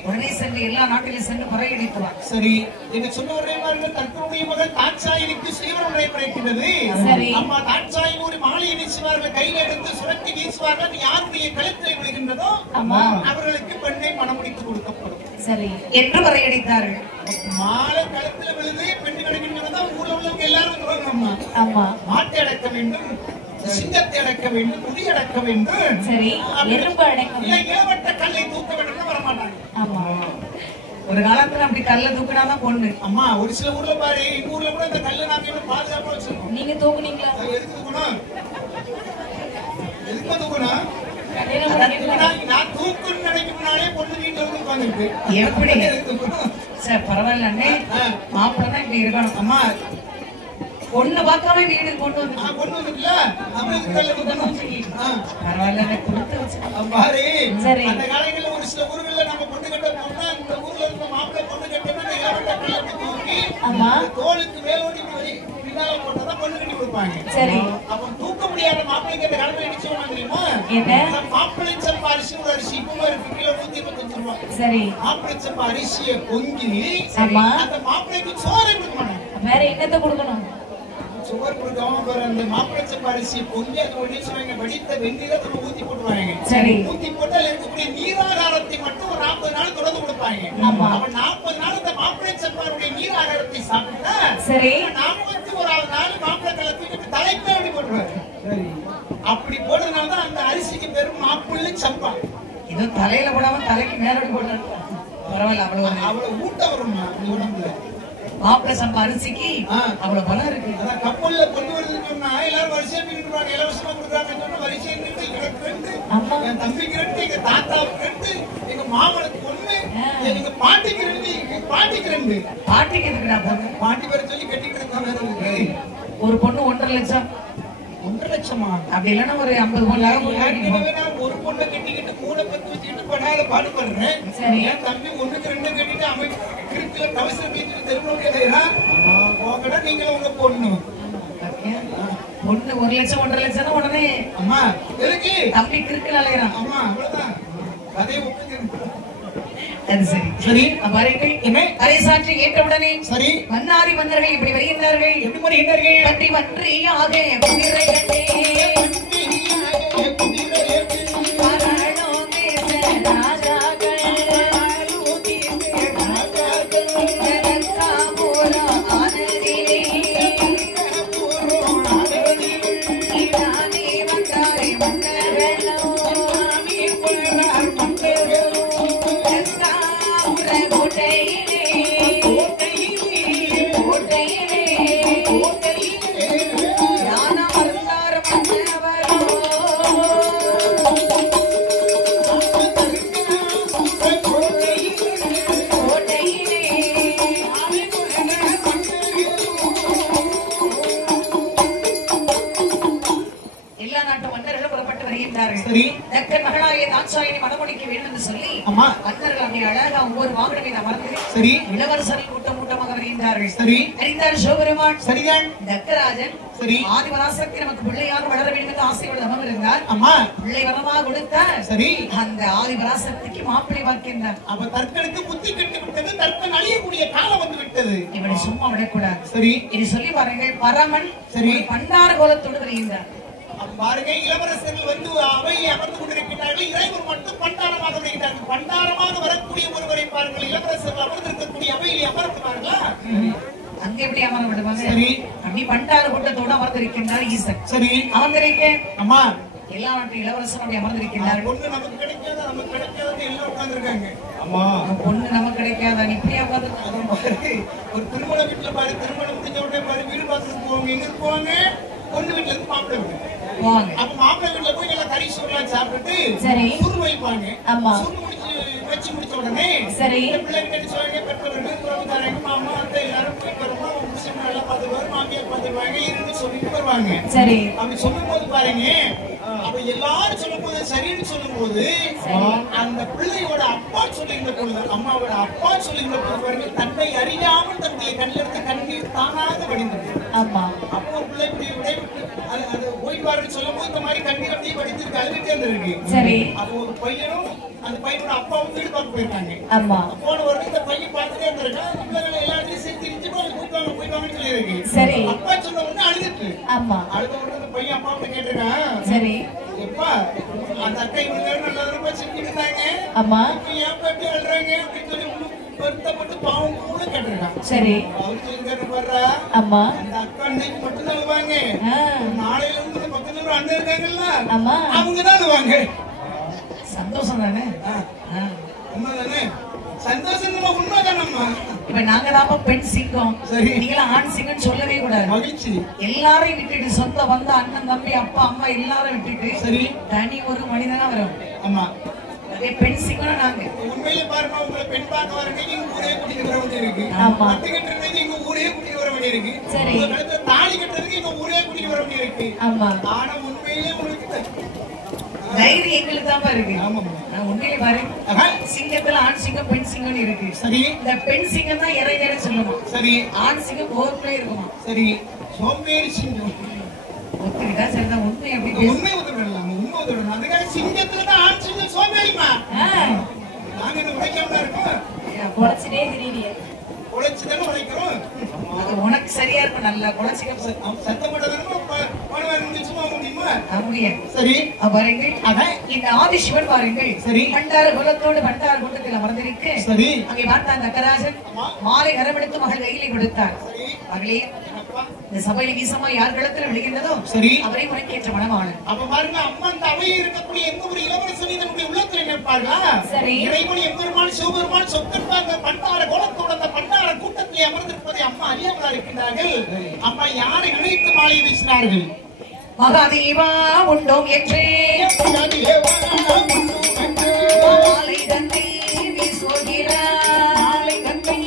உடனே சென்று எல்லா நாட்டிலும் சென்று முறையடித்துவார். சரி என்று சொன்ன ஒரே மாதிரி தன்னுடைய மகள் தாட்சாயினிக்கு ஸ்ரீவரம் நடைபெறுகின்றது. அம்மா தாட்சாயின் ஒரு மாலையை வீசுவார்கள், கையில் எடுத்து சுரத்தி வீசுவார்கள். யாருடைய கழுத்தை விழுகின்றதோ அவர்களுக்கு பெண்ணை மனம் முடித்து கொடுக்கப்படும். சரி என்று முறையடித்தார்கள். மாலை கழுத்துல விழுது பெண்ணு கிடைக்கின்றதா ஊர்ல உள்ளவங்க எல்லாரும் அம்மா மாட்டை அடக்க வேண்டும், சிங்கத்தை அடக்க வேண்டும், முடி அடக்க வேண்டும். சரி எறும்பு அடக்க இல்லை இளவட்ட கல்லை தூக்க வேண்டும் வரமாட்டாங்க. ஆமா ஒரு காலத்துல அப்படி கல்ல தூக்கினாதான் பொண்ணு. அம்மா ஒரு சில ஊர்ல பாரு, எங்க ஊர்ல கூட இந்த கல்லை நாங்க எவ்வளவு பாதுகாப்பா வச்சிருக்கோம். நீங்க தூக்குனீங்களா? எதுக்கு தூக்கணும்? எதுக்கு தூக்கணும்? நான் தூக்குன்னு நினைக்கும் முன்னாலே பொண்ணு வீட்டுல வந்து உட்கார்ந்துருக்கு. எப்படி சார் பரவாயில்ல அண்ணே, மாப்பிள்ளை தான் இப்படி இருக்கணும். அம்மா பொண்ணு பார்க்காம வீடு கொண்டு வந்து கொண்டு வந்துல பரவாயில்ல கொடுத்து வச்சு பாரு. சரி அந்த காலங்களில் ஒரு சில ஊர்களில் நம்ம பொண்ணு கட்ட போனா இந்த ஊர்ல இருக்க மாப்பிள்ளை பொண்ணு கட்டணும் தூக்கி தோளுக்கு மேலோடி பின்னால போட்டதான் பொண்ணு கட்டி கொடுப்பாங்க. சரி அப்ப தூக்க முடியாத மாப்பிள்ளைக்கு அந்த காலத்துல நிச்சயமா தெரியுமா? மாப்பிள்ளை சம்பா அரிசி ஒரு அரிசி இப்போ இருக்கு கிலோ 125 ரூபாய். சரி மாப்பிள்ளை சம்பா அரிசியை பொங்கி அந்த மாப்பிள்ளைக்கு சோறை கொடுக்க மாட்டாங்க. வேற என்னத்தை கொடுக்கணும்? சுவர் கொடுக்காம பாரு அந்த மாப்பிள்ளை சம்பா அரிசியை பொங்கி அது ஒண்ணு சொல்லுவாங்க, வடித்த வெந்நீரை ஊத்தி போட்டுவாங்க. சரி ஊத்தி போட்டால் இருக்கக்கூடிய நீராகாரத்தை மட்டும் ஒரு 40 நாள் தொடர்ந்து கொடுப்பாங்க. அப்ப 40 நாள் அந்த மாப்பிள்ளை சம்பாருடைய நீராகாரத்தை சாப்பிட்டா சரி 41வது நாள் மாப்பிள்ளை தலை தூக்கி தலைக்கு அப்படி போட்டுருவாரு. சரி அப்படி போடுறதுனாலதான் அந்த அரிசிக்கு பேரும் மாப்பிள்ளை சம்பா. ஏதோ தலையில போடாம தலைக்கு மேலோடி போடுறாரு. பரவாயில்ல அவ்வளவு ஊட்டம் வரும் உடம்புல. மாப்பிள்ளை சம்பா அரிசிக்கு அவ்வளவு பலம் இருக்கு. அதான் கப்பல்ல கொண்டு வருதுன்னு சொன்னா எல்லாரும் வரிசையா நின்றுவாங்க, இலவசமா கொடுக்குறாங்க. வரிசையா நின்று எனக்கு 2, என் தம்பிக்கு 2, எங்க தாத்தாவுக்கு 2, எங்க மாமனுக்கு 1, எங்க பாட்டிக்கு 2, எங்க பாட்டிக்கு 2. பாட்டிக்கு எதுக்குடா பாட்டி பேரை சொல்லி கட்டிட்டு இருக்காங்க. ஒரு பொண்ணு 1.5 லட்சம். 1.5 லட்சமா? அப்படி இல்லைன்னா ஒரு 50 பொண்ணு. ஒரு பொண்ணை கட்டிக்கிட்டு 3 பத்து வச்சுக்கிட்டு பண்ணாத பாடுபடுறேன். சரி என் தம்பி 1க்கு 2 கட்டிட்டு அமைக்கிற கவசம் வீட்டுக்கு திரும்ப போகடா நீங்களும் உங்க பொண்ணு பொண்ணு 1 லட்சம் 1.5 லட்சம் உடனே அம்மா எதுக்கு தம்பி கிறுக்கு அலைகிறான். ஆமா அவ்வளவுதான் அதே அது சரி. சரி பாருங்கள் என்ன அதை சாற்றி கேட்டவுடனே சரி மன்னாரி மன்னர்கள் இப்படி வருகின்றார்கள். எப்படி வருகின்றார்கள்? பற்றி மன்றியாக குதிரை கட்டே இளவரசர்கள் கூட்டம் கூட்டமாக வருகின்றார்கள். வருகின்றார்கள். சரி. அறிந்தார் சிவபெருமான். சரிதான். தக்கராஜன் சரி. ஆதிபராசக்தி நமக்கு பிள்ளையாக வளர வேண்டும் என்று ஆசையோடு தவம் இருந்தார். அம்மா பிள்ளை வரமா கொடுத்தார். சரி. அந்த ஆதிபராசக்திக்கு மாப்பிள்ளை பார்க்கின்றார். அப்ப தர்க்கனுக்கு புத்தி கெட்டு விட்டது, தர்க்கன் அழியக்கூடிய காலம் வந்து விட்டது. இவனை சும்மா விடக்கூடாது. சரி. இது சொல்லி பாருங்கள். பரமன் சரி. பண்டார கோலத்தோடு வருகின்றார். பாருங்க, இளவரசர்கள் வந்து அவையை அமர்ந்து கொண்டிருக்கிறார்கள். இறைவர் மட்டும் பண்டாரமாக வருகிறார்கள். பண்டாரமாக வரக்கூடிய ஒருவரை பாருங்கள். இளவரசர்கள் அமர்ந்திருக்கக்கூடிய அவையை அமர்த்துவார்களா? அங்க எப்படி அமர விடுவாங்க? சரி. அப்படி பண்டார கூட்டத்தோடு அமர்ந்திருக்கின்றார் ஈசன். சரி. அமர்ந்திருக்கேன். அம்மா எல்லா நாட்டு இளவரசரும் அப்படி அமர்ந்திருக்கின்றார்கள். பொண்ணு நமக்கு கிடைக்காத, நமக்கு கிடைக்காத எல்லாம் உட்கார்ந்துருக்காங்க. அம்மா பொண்ணு நமக்கு கிடைக்காத இப்படியா உட்கார்ந்து ஒரு திருமண வீட்டுல பாரு, திருமணம் முடிஞ்ச உடனே பாரு, வீடு பார்த்துட்டு போவாங்க. எங்க போவாங்க? பொண்ணு வீட்டுல இருந்து மாப்பிள்ளை வீட்டு போவாங்க. அப்ப மாப்பிள்ளை வீட்டுல போய் நல்லா கறி சோறுலாம் சாப்பிட்டுட்டு சரி சுரு வைப்பாங்க. ஆமா. சுரு வச்சு முடிச்ச உடனே சரி பிள்ளைங்க என்ன சொல்லுவாங்க? பெற்றோர்கள், உறவுக்காரங்க, மாமா அத்தை எல்லாரும் போய் வருமா, புருஷன் நல்லா பார்த்துக்குவாரு, மாமியார் பார்த்துக்குவாங்க, இருந்து சொல்லிட்டு வருவாங்க. சரி. அப்படி சொல்லும் போது பாருங்க, அப்ப எல்லாரும் சொல்லும் போது சரின்னு சொல்லும் போது அந்த பிள்ளையோட அப்பா சொல்லுகின்ற பொழுது, அம்மாவோட அப்பா சொல்லுகின்ற பொழுது பாருங்க, தன்னை அறியாமல் தன்னுடைய கண்ணிலிருந்து கண்ணீர் தானாக வடிந்தது. ஆமா. அப்போ ஒரு பிள்ளை இப்படி விடைவிட்டு அது ஓய்வாருன்னு சொல்லும் போது இந்த மாதிரி கண்ணீர் அப்படியே வடித்திருக்கு, அழுதுட்டே இருந்திருக்கு. சரி. அப்போ ஒரு பையனும் அந்த பையனோட அப்பாவும் வீடு பார்க்க போயிருக்காங்க. ஆமா. போன உடனே இந்த பையன் பார்த்துட்டே இருந்திருக்கான். எல்லாத்தையும் சேர்த்து போயிட்டு சொல்லியிருக்கு. சரி. அப்பா சொன்ன உடனே அழுதுட்டு. ஆமா. அழுத உடனே அந்த பையன் அப்பா கிட்ட கேட்டிருக்கான். சரி. எப்பா அந்த அக்கா இவங்க நல்ல ரொம்ப செஞ்சுட்டு இருந்தாங்க. ஆமா. ஏன் எப்படி அழுறாங்க அப்படின்னு சொல்லி வருத்தப்பட்டு பாவம் கூட கேட்டிருக்கான். சரி. அவர் சொல்லிருக்காரு, பாரு ஆமா. அந்த அக்கா அன்னைக்கு மட்டும் தான் அழுவாங்க. நாளையில இருந்து பக்கத்துல ஒரு அண்ணன் இருக்காங்கல்ல, ஆமா, அவங்கதான் அழுவாங்க. சந்தோஷம் தானே? உண்மைதானே? சந்தோஷம் நம்ம உண்மைதானம்மா. இப்ப நாங்க தான் பெண் சிங்கம். சரி. நீங்களா ஆண் சிங்கம் சொல்லவே கூடாது. மகிழ்ச்சி. எல்லாரையும் விட்டுட்டு சொந்த வந்த அண்ணன் தம்பி அப்பா அம்மா எல்லாரும் விட்டுட்டு சரி தனி ஒரு மனிதனா வரும். ஆமா. பெண் சிங்கம் நாங்க. உண்மையிலே பாருங்க, உங்களை பெண் பார்க்க வர நீங்க ஊரே கூட்டிட்டு வர வேண்டிய இருக்கு. ஆமா. பட்டு கட்டுறதுக்கு எங்க ஊரே கூட்டிட்டு வர வேண்டிய இருக்கு. சரி. உங்க கழுத்துல தாலி கட்டுறதுக்கு எங்க ஊரே கூட்டிட்டு வர வேண்டிய இருக்கு. ஆமா. ஆனா உண்மையிலே உங்களுக்கு தைரியம் எங்களுக்கு தான் இருக்கு. ஆமா. நான் உண்மையிலே பாரு, சிங்கத்துல ஆண் சிங்கம் பெண் சிங்கம் இருக்கு. சரி. இந்த பெண் சிங்கம் தான் இறைவேற சொல்லணும். சரி. ஆண் சிங்கம் ஓர்க்குள்ளே இருக்குமா. சரி. சோம்பேறி சிங்கம் ஒத்துக்கிட்டா சரிதான். உண்மை அப்படி உண்மை உதவிடலாம், உண்மை உதவிடலாம். அதுக்காக சிங்கத்துலதான் ஆண் சிங்கம் சோம்பேறிமா. நாங்க என்ன உழைக்காம இருக்கோம்? குறைச்சிட்டே தெரியலையே. உழைச்சுதானே உழைக்கிறோம். அது உனக்கு சரியா இருக்கும். நல்லா குறைச்சிக்க சத்தம் போட்டதானே பணம் முடிச்சுமா முடியுமா? முடியாது. சரி. பாருங்கள், இந்த ஆதிசிவன் பாருங்கள். சரி. பண்டார குலத்தோடு பண்டார கூட்டத்தில் அமர்ந்திருக்கு. சரி. அங்கே பார்த்தான் தக்கராஜன். மாலை கரமெடுத்து மகள் கையிலே கொடுத்தார். மகளே, இந்த சபையில வீசமா யார் களத்தில் விழுகின்றதோ சரி அவரை உனக்கேற்ற மனமானது. அப்ப பாருங்க, அம்மா அந்த அவையில் இருக்கக்கூடிய எந்த ஒரு இளவரசனை நம்முடைய உள்ளத்தில் நிற்பார்களா? சரி. இறைவன் எம்பெருமான் சிவபெருமான் சொற்கற்பாங்க பண்டார கோலத்தோட அந்த பண்டார கூட்டத்தில் அமர்ந்திருப்பதை அம்மா அறியாமலா இருக்கின்றார்கள். அம்மா யாரை நினைத்து மாலை வீசினார்கள்? மகாதேவா உண்டோம் என்றே மாலை தந்தை வீசுகிறார். மாலை தந்தை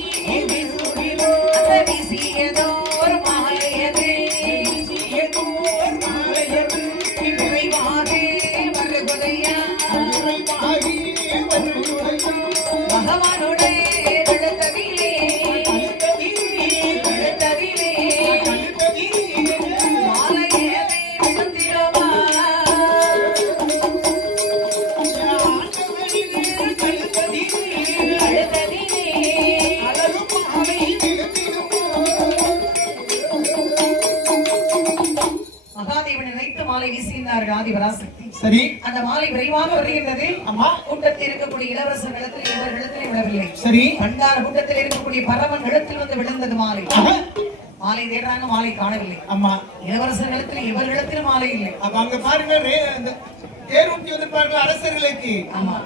வீசுகிறார். அந்த வீசியதோர் மாலையது வீசியதோர் மாலையது விரைவாக வருகுதையா பகவானுடைய கழுத்ததிலே மாலையதை விழுந்திடுமா மகாதேவனை நினைத்து மாலை வீசுகின்றார்கள் ஆதிபராசக்தி. சரி. அந்த மாலை விரைவாக வருகின்றது. அம்மா கூட்டத்தில் இருக்கக்கூடிய இளவரசர் இடத்தில் இவர் இடத்திலே விழவில்லை. சரி. பண்டார கூட்டத்தில் இருக்கக்கூடிய பரமன் இடத்தில் வந்து விழுந்தது மாலை. மாலை தேடுறாங்க, மாலை காணவில்லை. அம்மா இளவரசர் இடத்தில் இவர் இடத்தில் மாலை இல்லை. அப்ப அங்க பாருங்க, தேரூட்டி வந்திருப்பார்கள் அரசர்களுக்கு.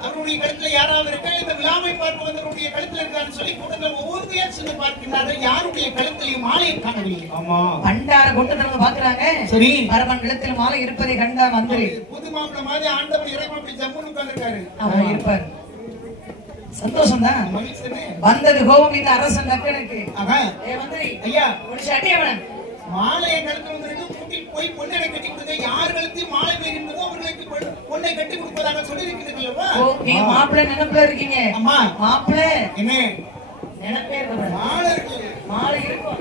அவருடைய கழுத்துல யாராவது இருக்கா? இந்த விழாவை பார்க்க வந்தவருடைய கழுத்துல இருக்கான்னு சொல்லி கூட்டங்கள் ஒவ்வொருத்தையா சென்று பார்க்கின்றார்கள். யாருடைய கழுத்திலையும் மாலையை காணவில்லை. ஆமா. பண்டார கூட்டத்தில் பாக்குறாங்க. சரி. பரமன் இடத்தில் மாலை இருப்பதை கண்டா மந்திரி புது மாப்பிள்ள மாதிரி ஆண்டவர் இறைவன் அப்படி ஜம்முன்னு உட்கார்ந்திருக்காரு. ஆமா, இருப்பார். சந்தோஷம் தான். வந்தது கோபம் இந்த அரசன் தக்கனுக்கு. ஐயா, ஒரு சட்டியவன் மாலையை கழுத்து வந்திருக்கு, கூட்டிட்டு போய் பொண்ணை கட்டி கொடுங்க. யார் கழுத்து மாலை பெறுகின்றதோ அவர்களுக்கு பொண்ணை கட்டி கொடுப்பதாக சொல்லி இருக்கிறீர்களா? நீங்க மாப்பிள்ளை நினைப்புல இருக்கீங்க. அம்மா மாப்பிள்ளை என்ன நினைப்பே இருக்க மாலை இருக்கு. மாலை இருக்கும்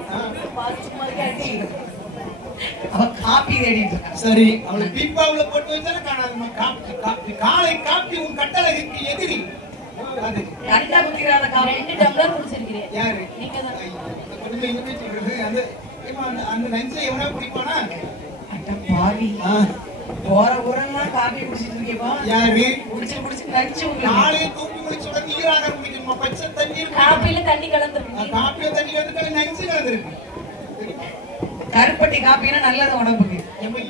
அவ காப்பி தேடிட்டு இருக்கா. சரி அவளை பீப்பாவுல போட்டு வச்சாலும் காணாதுமா. காப்பி காப்பி காலை காப்பி உன் கட்டளைக்கு எதிரி. அது கண்ட குத்திராத காப்பி 2 டம்ளர் குடிச்சிருக்கீங்க. யாரு? நீங்க தான். கொஞ்சம் இனிமே சொல்றது. அந்த அந்த நஞ்சை எவனா குடிப்பானா? அட பாவி. போற ஊரெல்லாம் காப்பி குடிச்சிட்டு இருக்கேப்பா. யாரு? குடிச்சு நடிச்சு காலையே தூக்கி குடிச்சு உடனே நீராக குடிக்கணுமா? பச்சை தண்ணி இருக்கு. காப்பில தண்ணி கலந்துருக்கு. காப்பில தண்ணி கலந்துட்டு நஞ்சு கலந்துருக்கு. கருப்பட்டி காப்பினா நல்லது உடம்புக்கு.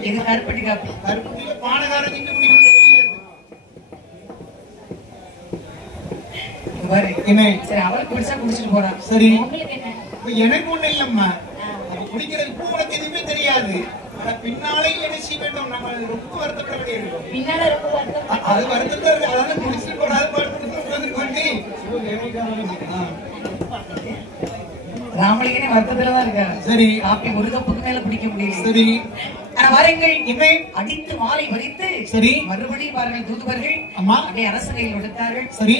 இது கருப்பட்டி காப்பி. கருப்பட்டியில பானகாரம் நின்று குடிக்கணும். பாரு என்ன? சரி அவளுக்கு குடிச்சா குடிச்சிட்டு போறா. சரி உங்களுக்கு என்ன? எனக்கு ஒண்ணு இல்லம்மா. அது குடிக்கிறது பூ உனக்கு எதுவுமே தெரியாது. ஆனா பின்னாலே என்ன செய்ய வேண்டும்? நம்ம ரொம்ப வருத்தப்பட வேண்டியிருக்கும். பின்னால ரொம்ப வருத்தம். அது வருத்தத்தை இருக்கு. அதாவது குடிச்சிட்டு போறாது ராமலிங்கனே வருத்தத்துலதான் இருக்காரு. சரி காப்பி ஒரு கப்புக்கு மேல குடிக்க முடியல. சரி ஆனா வாருங்கள் இவை அடித்து மாலை வரித்து சரி மறுபடியும் பாருங்கள் தூதுவர்கள் அம்மா அப்படியே அரசு கையில் கொடுத்தார்கள். சரி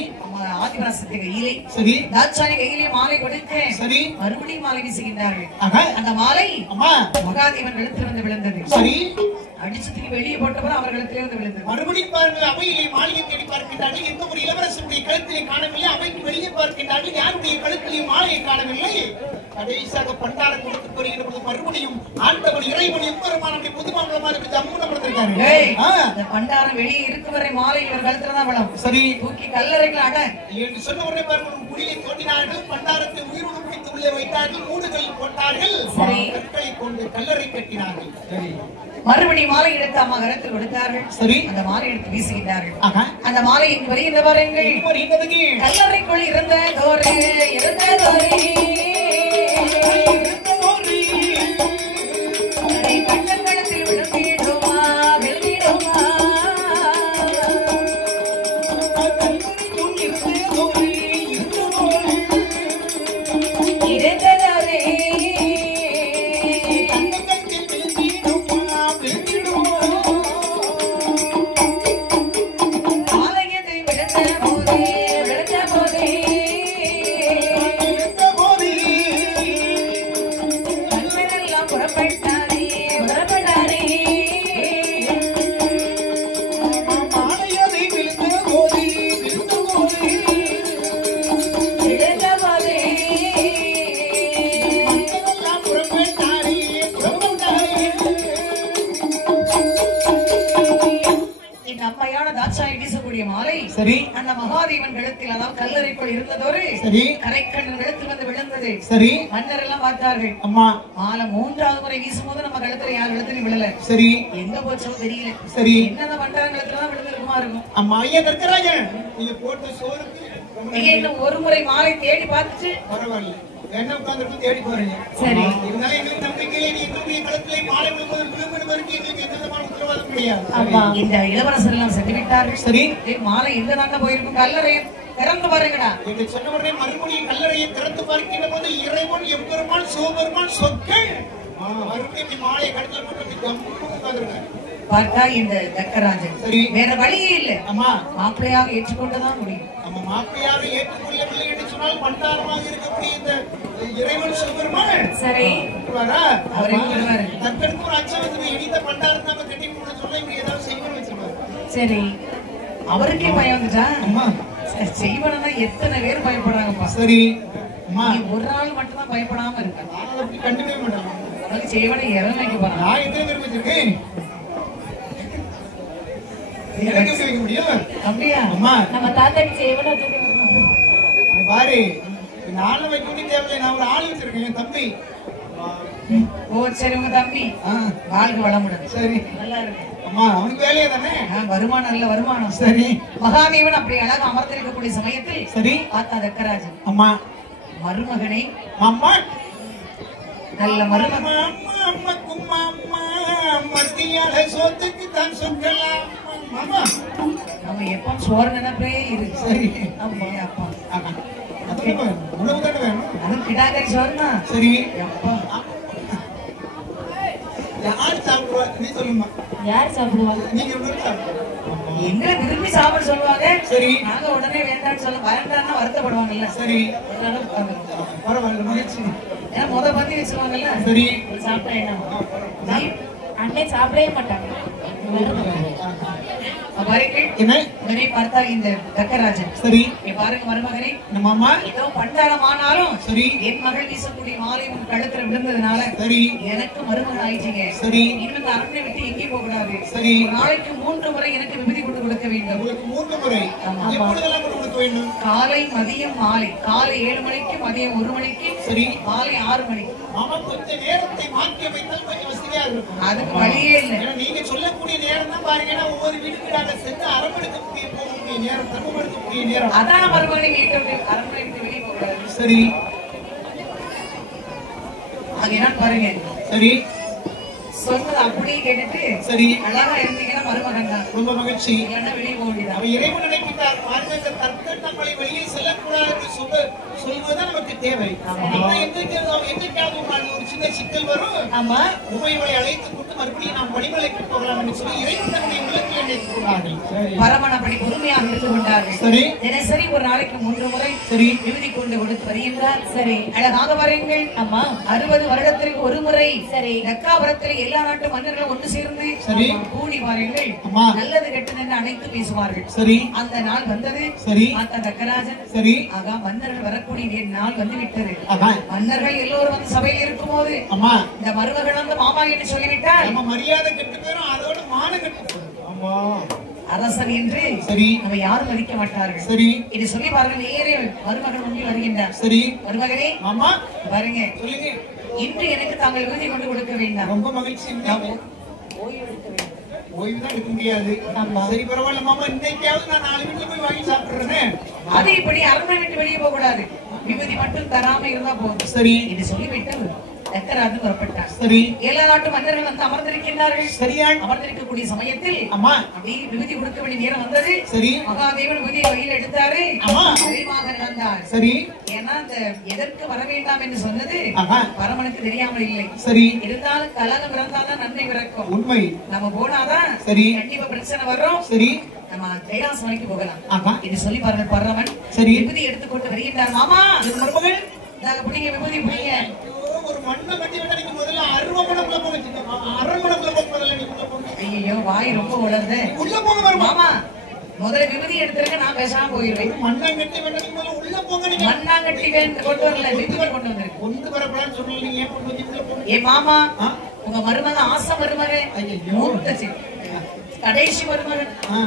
ஆதிபராசத்தை கையிலே சரி தாட்சாணி கையிலே மாலை கொடுக்க சரி மறுபடியும் மாலை வீசுகின்றார்கள். ஆக அந்த மாலை அம்மா மகாதேவன் கழுத்தில் வந்து விழுந்தது. சரி அடிச்சதுக்கு வெளியே போட்டப்பறம் அவர் கழுத்திலே வந்து விழுந்தது. மறுபடியும் பாருங்கள் அவையிலே மாலையை தேடி பார்க்கின்றார்கள். எந்த ஒரு இளவரசனுடைய கழுத்திலே காணவில்லை. அவைக்கு வெளியே பார்க்கின்றார்கள். யாருடைய கழுத்திலே மாலையை காணவில்லை. கடைசியாக பண்டார கொடுத்து வருகிற போது மறுபடியும் ஆண்டவன் இறைவன் எம்பெருமானுடைய புதுமாமலமா இருக்கு ஜம்முன படுத்திருக்காரு. அந்த பண்டாரம் வெளியே இருக்கு வரை மாலை இவர் கழுத்துல தான் விழும். சரி தூக்கி கல்லறைகள் அட என்று சொன்ன உடனே பாருங்கள் குடியை தோண்டினார்கள். பண்டாரத்தை உயிரோடு பிடித்து உள்ளே வைத்தார்கள். மூடுகள் போட்டார்கள். கற்களை கொண்டு கல்லறை கட்டினார்கள். சரி மறுபடியும் மாலை எடுத்து அம்மா கரத்தில் கொடுத்தார்கள். சரி அந்த மாலை எடுத்து வீசுகின்றார்கள். அந்த மாலை இங்கு வருகின்ற பாருங்கள். கல்லறைக்குள் இருந்த தோரே கண்ணங்களில் விழுந்திடுமா விழுந்திடுமா இருந்ததே ஆலயத்தில் விழுந்த போதே கண்களெல்லாம் புறப்பட்டாரே புறப்பட்டாரே அம்மையான தாட்சாயை வீசக்கூடிய மாலை சரி அந்த மகாதேவன் கழுத்தில் அதாவது கல்லறைக்குள் இருந்ததோடு சரி கரைக்கண்ணன் கழுத்தில் வந்து விழுந்தது. சரி மன்னர் எல்லாம் பார்த்தார்கள். அம்மா மாலை 3வது முறை வீசும்போது நம்ம கழுத்துல யார் கழுத்துலயும் விழல. சரி எங்க போச்சோ தெரியல. சரி என்னதான் பண்றாங்க கழுத்துலதான் விழுந்திருக்குமா இருக்கும். அம்மா ஐயா கற்கிறாங்க. நீங்க போட்ட சோறுக்கு நீங்க இன்னும் ஒரு முறை மாலை தேடி பார்த்துட்டு பரவாயில்ல என்ன உட்கார்ந்து தேடி போறீங்க. சரி இருந்தாலும் எங்களுக்கு நம்பிக்கையில நீ எங்களுடைய களத்திலே மாலை விழும்போது விழும்பு வரைக்கும் எங்களுக்கு எந்த விதமான உத்தரவாதம் கிடையாது. ஆமா இந்த இளவரசர் எல்லாம் சென்று விட்டார்கள். சரி மாலை எங்க தாண்ட போயிருக்கும் கல்லறையை திறந்து பாருங்கடா என்று சொன்ன உடனே மறுபடியும் கல்லறையை திறந்து பார்க்கின்ற போது இறைவன் எம்பெருமான் சிவபெருமான் சொற்கள் மறுபடியும் மாலை கடத்தல் மட்டும் உட்கார்ந்துருக்காங்க. பார்த்தா இந்த தக்கராஜன் சரி வேற வழியே இல்ல. அம்மா மாப்பிள்ளையாக ஏற்றுக்கொண்டுதான் முடியும். நம்ம மாப்பிள்ளையாக ஏற்றுக்கொள்ளவில்லை என்று சொன்னால் பண்டாரமாக இருக்கக்கூடிய இந்த இறைவன் சிவபெருமான் சரி அவரை தற்கடுத்து ஒரு அச்சவத்தை இடித்த பண்டாரத்தை நம்ம கட்டி கூட சொல்ல இங்க ஏதாவது செய்வன் வச்சிருப்பாரு. சரி அவருக்கே பயம் வந்துட்டா. அம்மா செய்வனா எத்தனை பேர் பயப்படுறாங்கப்பா. சரி அம்மா ஒரு நாள் மட்டும் தான் பயப்படாம இருக்க. அப்படி கண்டுக்கவே மாட்டாங்க. அதனால செய்வனை இறந்து வைக்க போறாங்க. நான் எத்தனை பேர் வச்சிருக்கேன் வைக்க முடியும். அப்படியா அம்மா நம்ம தாத்தாக்கு செய்வன பாரு நானும் வைக்க முடியும் தேவையில்லை. நான் ஒரு ஆள் வச்சிருக்கேன் என் தம்பி. ஓ சரி உங்க தம்பி வாழ்க வளமுடன். சரி நல்லா இருக்கு. அம்மா அவனுக்கு வேலையே தானே வருமானம் நல்ல வருமானம். சரி மகாதேவன் அப்படி அழகாக அமர்ந்திருக்கக்கூடிய சமயத்தில் சரி பார்த்தா தக்கராஜன் அம்மா மருமகனை அம்மா நல்ல மருமகன் மத்தியால சோத்துக்கு தான் சொல்லலாம். நம்ம எப்ப சோறு நினைப்பே இருக்கு. சரி ஆமா அப்பா உணவு தானே வேணும். அதுவும் கிடாக்கறி சோறுனா சரி அப்பா யார் சாப்பிடுவா நீ சொல்லுமா. யார் சாப்பிடுவாங்க? நீங்க சாப்பிடுவா எங்களை விரும்பி சாப்பிட சொல்லுவாங்க. சரி. நாங்க உடனே வேண்டாம்னு சொல்ல வேண்டாம்னா வருத்தப்படுவாங்கல்ல. சரி. அதனால பரவாயில்ல மகிழ்ச்சி. ஏன்னா பந்தி வச்சிருவாங்கல்ல. சரி. சாப்பிட்டா என்ன அண்ணே சாப்பிடவே மாட்டாங்க. என்ன பார்த்தால் இந்த தக்கராஜன் சரி பாருங்க மருமகனே, நம்ம அம்மா ஏதோ பண்டாரமானாலும் சரி என் மகள் வீசக்கூடிய மாலை உன் கழுத்துல விழுந்ததுனால சரி எனக்கு மருமகன் ஆயிட்டீங்க. சரி. இன்னும் இந்த அரண்மனை விட்டு எங்கேயும் போக கூடாது. சரி. ஒரு நாளைக்கு 3 முறை எனக்கு விபதி கொண்டு கொடுக்க வேண்டும். உங்களுக்கு 3 முறை எப்பொழுதெல்லாம் கொண்டு கொடுக்க வேண்டும்? காலை, மதியம், மாலை. காலை 7 மணிக்கு, மதியம் 1 மணிக்கு, சரி மாலை 6 மணிக்கு. ஆமா, கொஞ்சம் நேரத்தை மாற்றி வைத்தால் கொஞ்சம் வசதியா இருக்கும். அதுக்கு வழியே இல்லை. நீங்க சொல்லக்கூடிய நேரம் தான் பாருங்க, ஒவ்வொரு வீட்டுக்கு நாங்க சென்று அரவணைக்கக்கூடிய போகக்கூடிய நேரம், தர்மப்படுத்தக்கூடிய நேரம். அதான் மருமகனை வீட்டை விட்டு அரண்மனை விட்டு வெளியே போக கூடாது. சரி. அது என்னன்னு பாருங்க. சரி. சொல்றது அப்படியே கேட்டுட்டு சரி அழகா இருந்தீங்கன்னா மருமகன் தான். ரொம்ப மகிழ்ச்சி. இல்லைன்னா வெளியே போக வேண்டியது. அவன் இறைவன் நினைக்கிறார் பாருங்க, இந்த தர்க்கம் நம்மளை வெளியே செல்லக்கூடாது என்று சொல்வதுதான் நமக்கு தேவை. எங்கேயாவது ஒரு சின்ன சிக்கல் வரும். ஆமா, உமைகளை அழைத்துக் கொண்டு மறுபடியும் நாம் வடிமலைக்கு போகலாம் என்று சொல்லி இறைவன் தன்னுடைய உள்ளத்தில் நினைக்கிறார்கள். பரமன் அப்படி பொறுமையாக இருந்து கொண்டார்கள். சரி. தினசரி ஒரு நாளைக்கு 3 முறை சரி விபதி கொண்டு கொடுத்து வருகின்றார். சரி. அழகாக பாருங்கள். அம்மா 60 வருடத்திற்கு ஒரு முறை சரி லக்காபுரத்தில் எல்லா நாட்டு மன்னர்களும் ஒன்று சேர்ந்து சரி கூடி பாருங்கள். அம்மா நல்லது கெட்டது என்று அனைத்து பேசுவார்கள். சரி. அந்த நாள் வந்தது. சரி. மாதா தக்கராஜன் சரி. ஆகா மன்னர்கள் வரக்கூடிய நாள் வந்து விட்டது. ஆமா. மன்னர்கள் எல்லோரும் வந்து சபையில் இருக்கும் போது அம்மா இந்த மருமகள் வந்து மாமா என்று சொல்லிவிட்டால் நம்ம மரியாதை கெட்டு போயிரும், அதோட மான கெட்டு போயிரும். ஆமா அரசன் என்று சரி நம்ம யாரும் மதிக்க மாட்டார்கள். சரி. இது சொல்லி பாருங்க, நேரே மருமகள் முன்னில் வருகின்றார். சரி. மருமகளே ஆமா பாருங்க, சொல்லுங்க. இன்று எனக்கு தாங்கள் விருதி கொண்டு கொடுக்க வேண்டாம். ரொம்ப மகிழ்ச்சி. ஓய்வு எடுக்க வேண்டும். ஓய்வு தான் எடுக்க முடியாது. சரி பரவாயில்ல மாமா, இன்னைக்காவது நான் 4 வீட்டுல போய் வாங்கி சாப்பிடுறேன். அது இப்படி அரண்மனை விட்டு வெளியே போக கூடாது. விபதி மட்டும் தராம இருந்தா போதும். சரி. இது சொல்லிவிட்டு தக்கராஜன் புறப்பட்டார். சரி. எல்லா நாட்டு மன்னர்கள் வந்து அமர்ந்திருக்கின்றார்கள். சரியான் அமர்ந்திருக்கக்கூடிய சமயத்தில் அம்மா அப்படி விபதி கொடுக்க வேண்டிய நேரம் வந்தது. சரி. மகாதேவன் விபதியை கையில் எடுத்தாரு. ஆமா. விரைவாக நடந்தார். சரி. ஏன்னா அந்த எதற்கு வர வேண்டாம் என்று சொன்னது ஆமா. பரமனுக்கு தெரியாமல் இல்லை. சரி. இருந்தாலும் கலகம் இருந்தாதான் நன்மை பிறக்கும். உண்மை. நம்ம போனாதான் சரி கண்டிப்பா பிரச்சனை வரும். சரி. நம்ம கைலாசம் வரைக்கும் போகலாம். ஆமா. இது சொல்லி பாருங்க. பரமன் சரி. விபதி எடுத்துக்கொண்டு வருகின்றார். மாமா மருமகள் நாங்க பிடிங்க விபதி பிடிங்க. ஒரு மண்ணை கட்டி விட்டா நீங்க முதல்ல அரண்மனைக்குள்ள போங்க. அரண்மனைக்குள்ள போக முதல்ல நீங்க உள்ள போங்க. ஐயோ வாய் ரொம்ப உலர்ந்து. உள்ள போங்க மருமகள். மாமா முதல்ல விபதி எடுத்துருங்க, நான் பேசாம போயிருவேன். மண்ணை கட்டி விட்டா நீங்க முதல்ல உள்ள போங்க. நீங்க மண்ணாங்கட்டி கொண்டு வரல, விபதி கொண்டு வந்திருக்கு. ஒன்று வரப்படான்னு சொன்னீங்க, நீங்க ஏன் கொண்டு வந்து உள்ள போங்க? ஏ மாமா, ஆ? உங்க மருமக ஆசை மருமக, ஐயோ. மூர்த்தச்சி, கடைசி மருமகன், ஆ,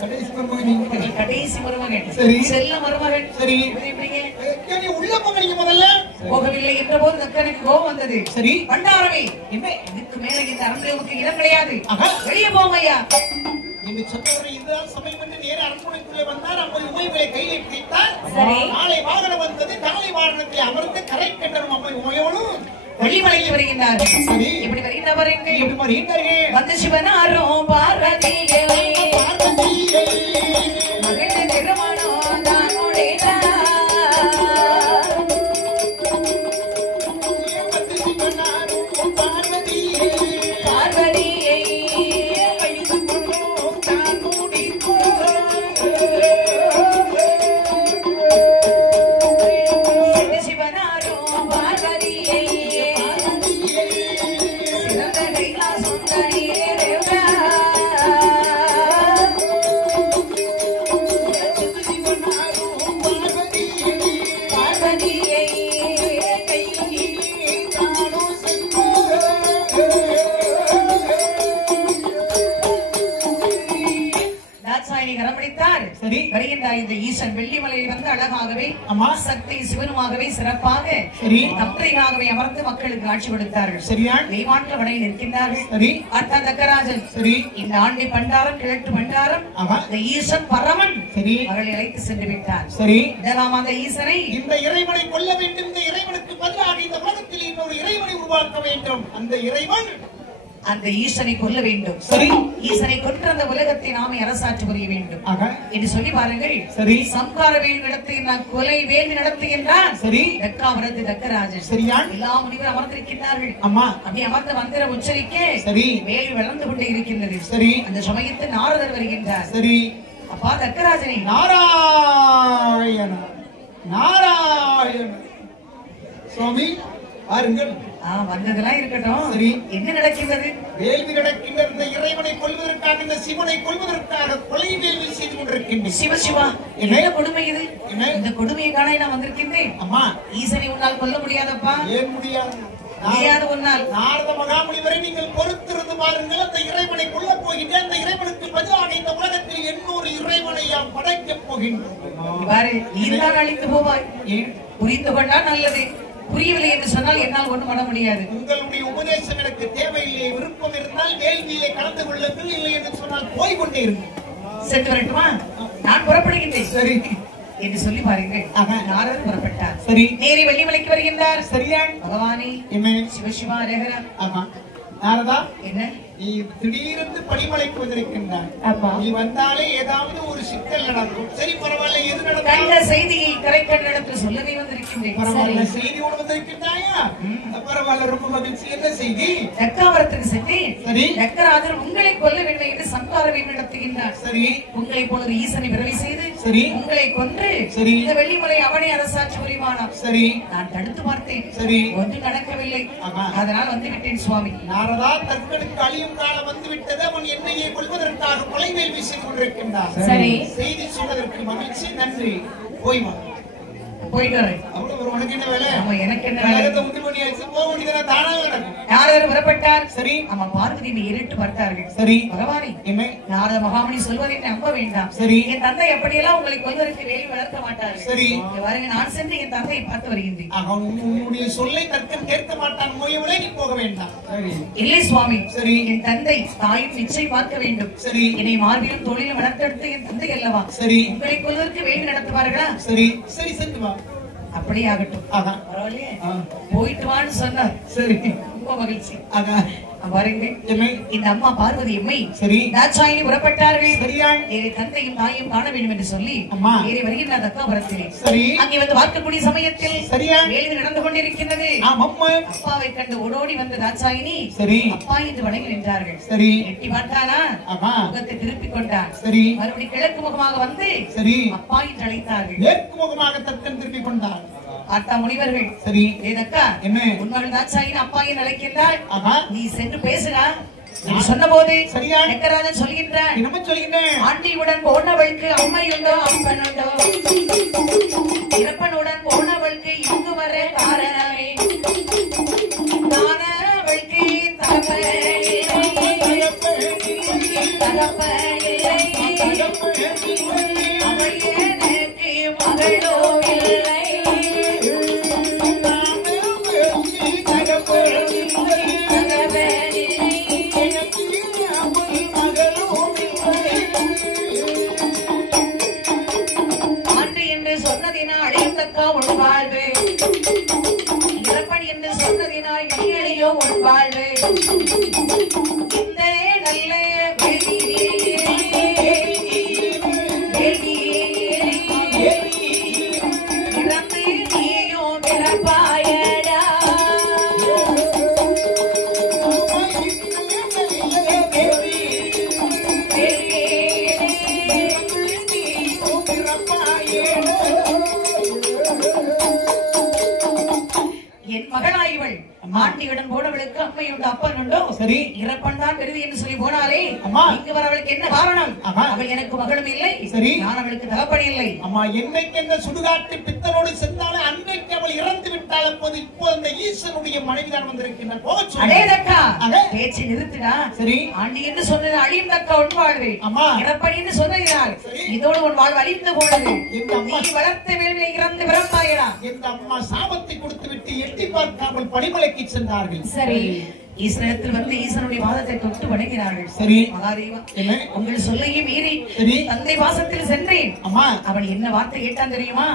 கடைசி மருமகன் நீங்க. கடைசி மருமகன், சரி. செல்ல மருமகன். சரி. எப்படிங்க? நீ உள்ள போங்க நீங்க முதல்ல. போகவில்லை என்ற போது தக்கனுக்கு கோபம் வந்தது. சரி. பண்டாரமே, என்ன இதுக்கு மேல இந்த அரண்மனைக்கு இடம் கிடையாது. ஆஹா. வெளியே போங்க ஐயா. நீங்க சொன்னவரை இதுதான் சமயம் என்று நேர அரண்மனைக்குள்ளே வந்தார். அப்போது உமைகளை கையிலே பிடித்தார். சரி. நாளை வாகனம் வந்தது. நாளை வாகனத்தில் அமர்ந்து கரை கட்டணும். அம்மை உமையோடும் வெளிமலைக்கு வருகின்றார். சரி. இப்படி வருகின்றவர் எங்கே? எப்படி வருகின்றார்கள்? வந்து சிவனாரும் பார்வதியே பார்வதியே மகிழ்ந்த திருமணம் தான் உடைத்தார். பார்வதியை சிவனாரும் பார்வதியை சிறந்த கைலாசம் தனியேறுவார். பார்வதியை தாட்சாயினி கரம் பிடித்தார். சரி. வருகின்றார் இந்த ஈசன் வெள்ளிமலையில் வந்து அழகாகவே அம்மா. சக்தி சிவனுமாகவே சிறப்பாக சரி. தம்பதிகளாகவே அமர்ந்து மக்களுக்கு காட்சி கொடுத்தார்கள். சரியான். தெய்வாற்ற வடையில் நிற்கின்றார்கள். சரி. அர்த்தா தக்கராஜன் சரி. இந்த ஆண்டி பண்டாரம் கிழட்டு பண்டாரம் ஆமா. இந்த ஈசன் பரமன் சரி. அவர்களை அழைத்து சென்று விட்டார். சரி. இதெல்லாம் அந்த ஈசனை இந்த இறைவனை கொல்ல வேண்டும். இந்த இறைவனுக்கு பதிலாக இந்த உலகத்தில் இன்னொரு இறைவனை உருவாக்க வேண்டும். அந்த இறைவன் அந்த ஈசனை கொல்ல வேண்டும். சரி. ஈசனை கொன்ற அந்த உலகத்தை நாமே அரசாட்சி புரிய வேண்டும் என்று சொல்லி பாருங்கள். சரி. சம்கார வேல் நடத்துகின்றான், கொலை வேல் நடத்துகின்றான். சரி. தக்காவரது தக்கராஜன். சரியா? எல்லா முனிவர் அமர்ந்திருக்கிறார்கள். அம்மா அப்படி அமர்ந்த மந்திர உச்சரிக்க சரி வேல் வளர்ந்து கொண்டே இருக்கின்றது. சரி. அந்த சமயத்தில் நாரதர் வருகின்றார். சரி. அப்பா தக்கராஜனை நாராயண நாராயண சுவாமி பாருங்கள். வந்ததெல்லாம் இருக்கட்டும். சரி. என்ன நடக்கிறது? வேள்வி நடக்கின்ற இந்த இறைவனை கொல்வதற்காக, இந்த சிவனை கொல்வதற்காக கொலை வேள்வி செய்து கொண்டிருக்கின்றேன். சிவ சிவா, என்ன கொடுமை இது? இந்த கொடுமையை காண நான் வந்திருக்கின்றேன். அம்மா, ஈசனை உன்னால் கொல்ல முடியாதப்பா. ஏன் முடியாது? முடியாது உன்னால். நாரத மகாமுனிவரை நீங்கள் பொறுத்திருந்து பாருங்கள். அந்த இறைவனை கொல்ல போகின்றேன். அந்த இறைவனுக்கு பதிலாக இந்த உலகத்தில் இன்னொரு இறைவனை யாம் படைக்கப் போகின்றோம். பாரு, நீதான் அழிந்து போவாய். ஏன்? புரிந்து கொண்டால் நல்லது. புரியவில்லை என்று சொன்னால் என்னால் ஒன்றும் பண்ண முடியாது. உங்களுடைய உபதேசம் எனக்கு தேவையில்லை. விருப்பம் இருந்தால் வேள்வியிலே கலந்து கொள்ளுங்கள், இல்லை என்று சொன்னால் போய்கொண்டே இருக்கும். சென்று வரட்டுமா? நான் புறப்படுகின்றேன். சரி என்று சொல்லி பாருங்கள். நாரதர் புறப்பட்டார். சரி. நேரே வெள்ளிமலைக்கு வருகின்றார். சரியா? பகவானே, என்ன? சிவசிவா ரேகரா. ஆமா. நாரதா, என்ன நீ திடீரென்று படிமலைக்கு வந்திருக்கின்றாய். நீ வந்தாலே ஏதாவது ஒரு சிக்கல் நடக்கும். சரி, பரவாயில்ல. எது கண்ட நடக்கும்? செய்தியை கரைக்கண்ணிடத்தில் சொல்லவே வந்திருக்கின்றேன். பரவாயில்ல. செய்தியோடு வந்திருக்கின்றாயா? பரவாயில்ல, ரொம்ப மகிழ்ச்சி. என்ன செய்தி? தக்காவரத்துக்கு சென்று சரி. தக்கராஜர் உங்களை கொல்ல வேண்டும் என்று சம்கார வேல் நடத்துகின்றார். சரி. உங்களை போல ஒரு ஈசனை பிறவி செய்து சரி. உங்களை கொன்று சரி. இந்த வெள்ளிமலை அவனை அரசாட்சி புரிவானாம். சரி. நான் தடுத்து பார்த்தேன். சரி. ஒன்றும் நடக்கவில்லை. ஆமா. அதனால் வந்து விட்டேன் சுவாமி. நாரதா, தற்கனுக்கு அழியும் காலம் வந்துவிட்டது. அவன் என்னையே கொள்வதற்காக கொலை வேள்வி செய்து கொண்டிருக்கின்றான். சரி. செய்தி சொன்னதற்கு மகிழ்ச்சி. நன்றி. போய் வா. போயிட்டு வரேன். அவ்வளவு ஒரு உனக்கு என்ன வேலை? ஆமா, எனக்கு என்ன வேலை? வேலை உண்டு பண்ணியாச்சு. போக வேண்டியதானே, தானாக நடக்கும். நாரதர் புறப்பட்டார். சரி. ஆமா, பார்வதியை ஏறிட்டு பார்த்தார்கள். சரி. பகவானே, என்ன? நாரத மகாமுனி சொல்வதை நம்ப வேண்டாம். சரி. என் தந்தை எப்படியெல்லாம் உங்களை கொல்வதற்கு வேலை வளர்க்க மாட்டார்கள். சரி. இங்க பாருங்க, நான் சென்று என் தந்தையை பார்த்து வருகின்றேன். அவன் உன்னுடைய சொல்லை தர்க்கம் கேட்க மாட்டான். மொழியவளே, நீ போக வேண்டாம். இல்லை சுவாமி. சரி. என் தந்தை தாயும் நிச்சயம் பார்க்க வேண்டும். சரி. என்னை மார்பிலும் தொழிலும் வளர்த்தெடுத்து என் தந்தை அல்லவா? சரி. உங்களை கொல்வதற்கு வேலை நடத்துவார்களா? சரி. சரி, சென்று வா. அப்படியே ஆகட்டும். அதான். பரவாயில்லையே. போயிட்டு வான்னு சொன்னார். சரி. ரொம்ப மகிழ்ச்சி. அதான். பாருங்க, என்ன? இந்த அம்மா பார்வதி அம்மை சரி. தாட்சாயினி புறப்பட்டார்கள். சரியா? வேறு தந்தையும் தாயும் காண வேண்டும் என்று சொல்லி அம்மா. வேறு வருகின்ற தக்காபுரத்திலே சரி. அங்கே வந்து பார்க்கக்கூடிய சமயத்தில் சரியா? வேள்வி நடந்து கொண்டிருக்கின்றது. ஆமாம்மா. அப்பாவை கண்டு ஓடோடி வந்த தாட்சாயினி சரி. அப்பா என்று வணங்கி நின்றார்கள். சரி. எட்டி பார்த்தானா? ஆமா. முகத்தை திருப்பிக் கொண்டார். சரி. மறுபடியும் கிழக்கு முகமாக வந்து சரி. அப்பா என்று அழைத்தார்கள். மேற்கு முகமாக தத்தன் திருப்பி கொண்டார். ஆத்தா முனிவர்கள், சரி. ஏதக்கா என்ன? உன்மகள் தாட்சாயினி அப்பா என்று அழைக்கின்றாள். ஆமா. நீ சென்று பேசுடா. நீ சொன்ன போது சரியா? தக்கராஜன் சொல்கின்றான், என்னமா சொல்லிக்கிட்டேன்? ஆண்டியுடன் போனவளுக்கு அம்மையுண்டோ அப்பனுண்டோ, இறப்பனுடன் போனவளுக்கு இங்கு வர காரணமே, தானவளுக்கு தகப்பன் அவள் எனக்கு மகளோ இல்லை. ஆண்டு என்று சொன்னதினால் அழியத்தக்கா உன் வாழ்வு, இறப்பன் என்று சொன்னதினால் இனியோ உன் வாழ்வு. இந்த நல்ல இறந்து நீயோ பிறப்பாயடா. என் மகளாய்வள் ஆண்டியுடன் போனவளுக்கு அம்மையுண்டு அப்பன் உண்டோ, சரி. இறப்பன் தான் பெரிது என்று சொல்லி போனாலே, அம்மா. இங்கு வர அவளுக்கு என்ன காரணம்? ஆமா. அவள் எனக்கு மகளும் இல்லை, சரி. நான் அவளுக்கு தகப்பன் இல்லை. அம்மா, என்னைக்கு அந்த சுடுகாட்டு பித்தனோடு சென்றாலே அன்றைக்கு அவள் இறந்து விட்டாள். அப்போது இப்போ அந்த ஈசனுடைய மனைவிதான் வந்திருக்கின்றார். போக சொல்லு. அடே தக்கா, அடே. பேச்சு நிறுத்துடா. சரி. ஆண்டி என்று சொன்னது அழியும் தக்கா உன் வாழ்வு, அம்மா. இறப்பன் என்று சொன்னதினால் சரி. இதோடு உன் வாழ்வு அழிந்து போனது. இந்த அம்மா. நீ வளர்த்த வேலை இறந்து பிறப்பாயடா. இந்த அம்மா சாபத்தை கொடுத்து விட்டு எட்டி பார்க்காமல் படிமலைக்கு சென்றார்கள். சரி, ஈஸ்வரத்தில் வந்து ஈஸ்வரனுடைய பாதத்தை தொட்டு வணங்கினார்கள். சரி மகாதேவா, என்ன உங்கள் சொல்லையும் மீறி சரி தந்தை வாசத்தில் சென்றேன். அம்மா அவன் என்ன வார்த்தை கேட்டான் தெரியுமா?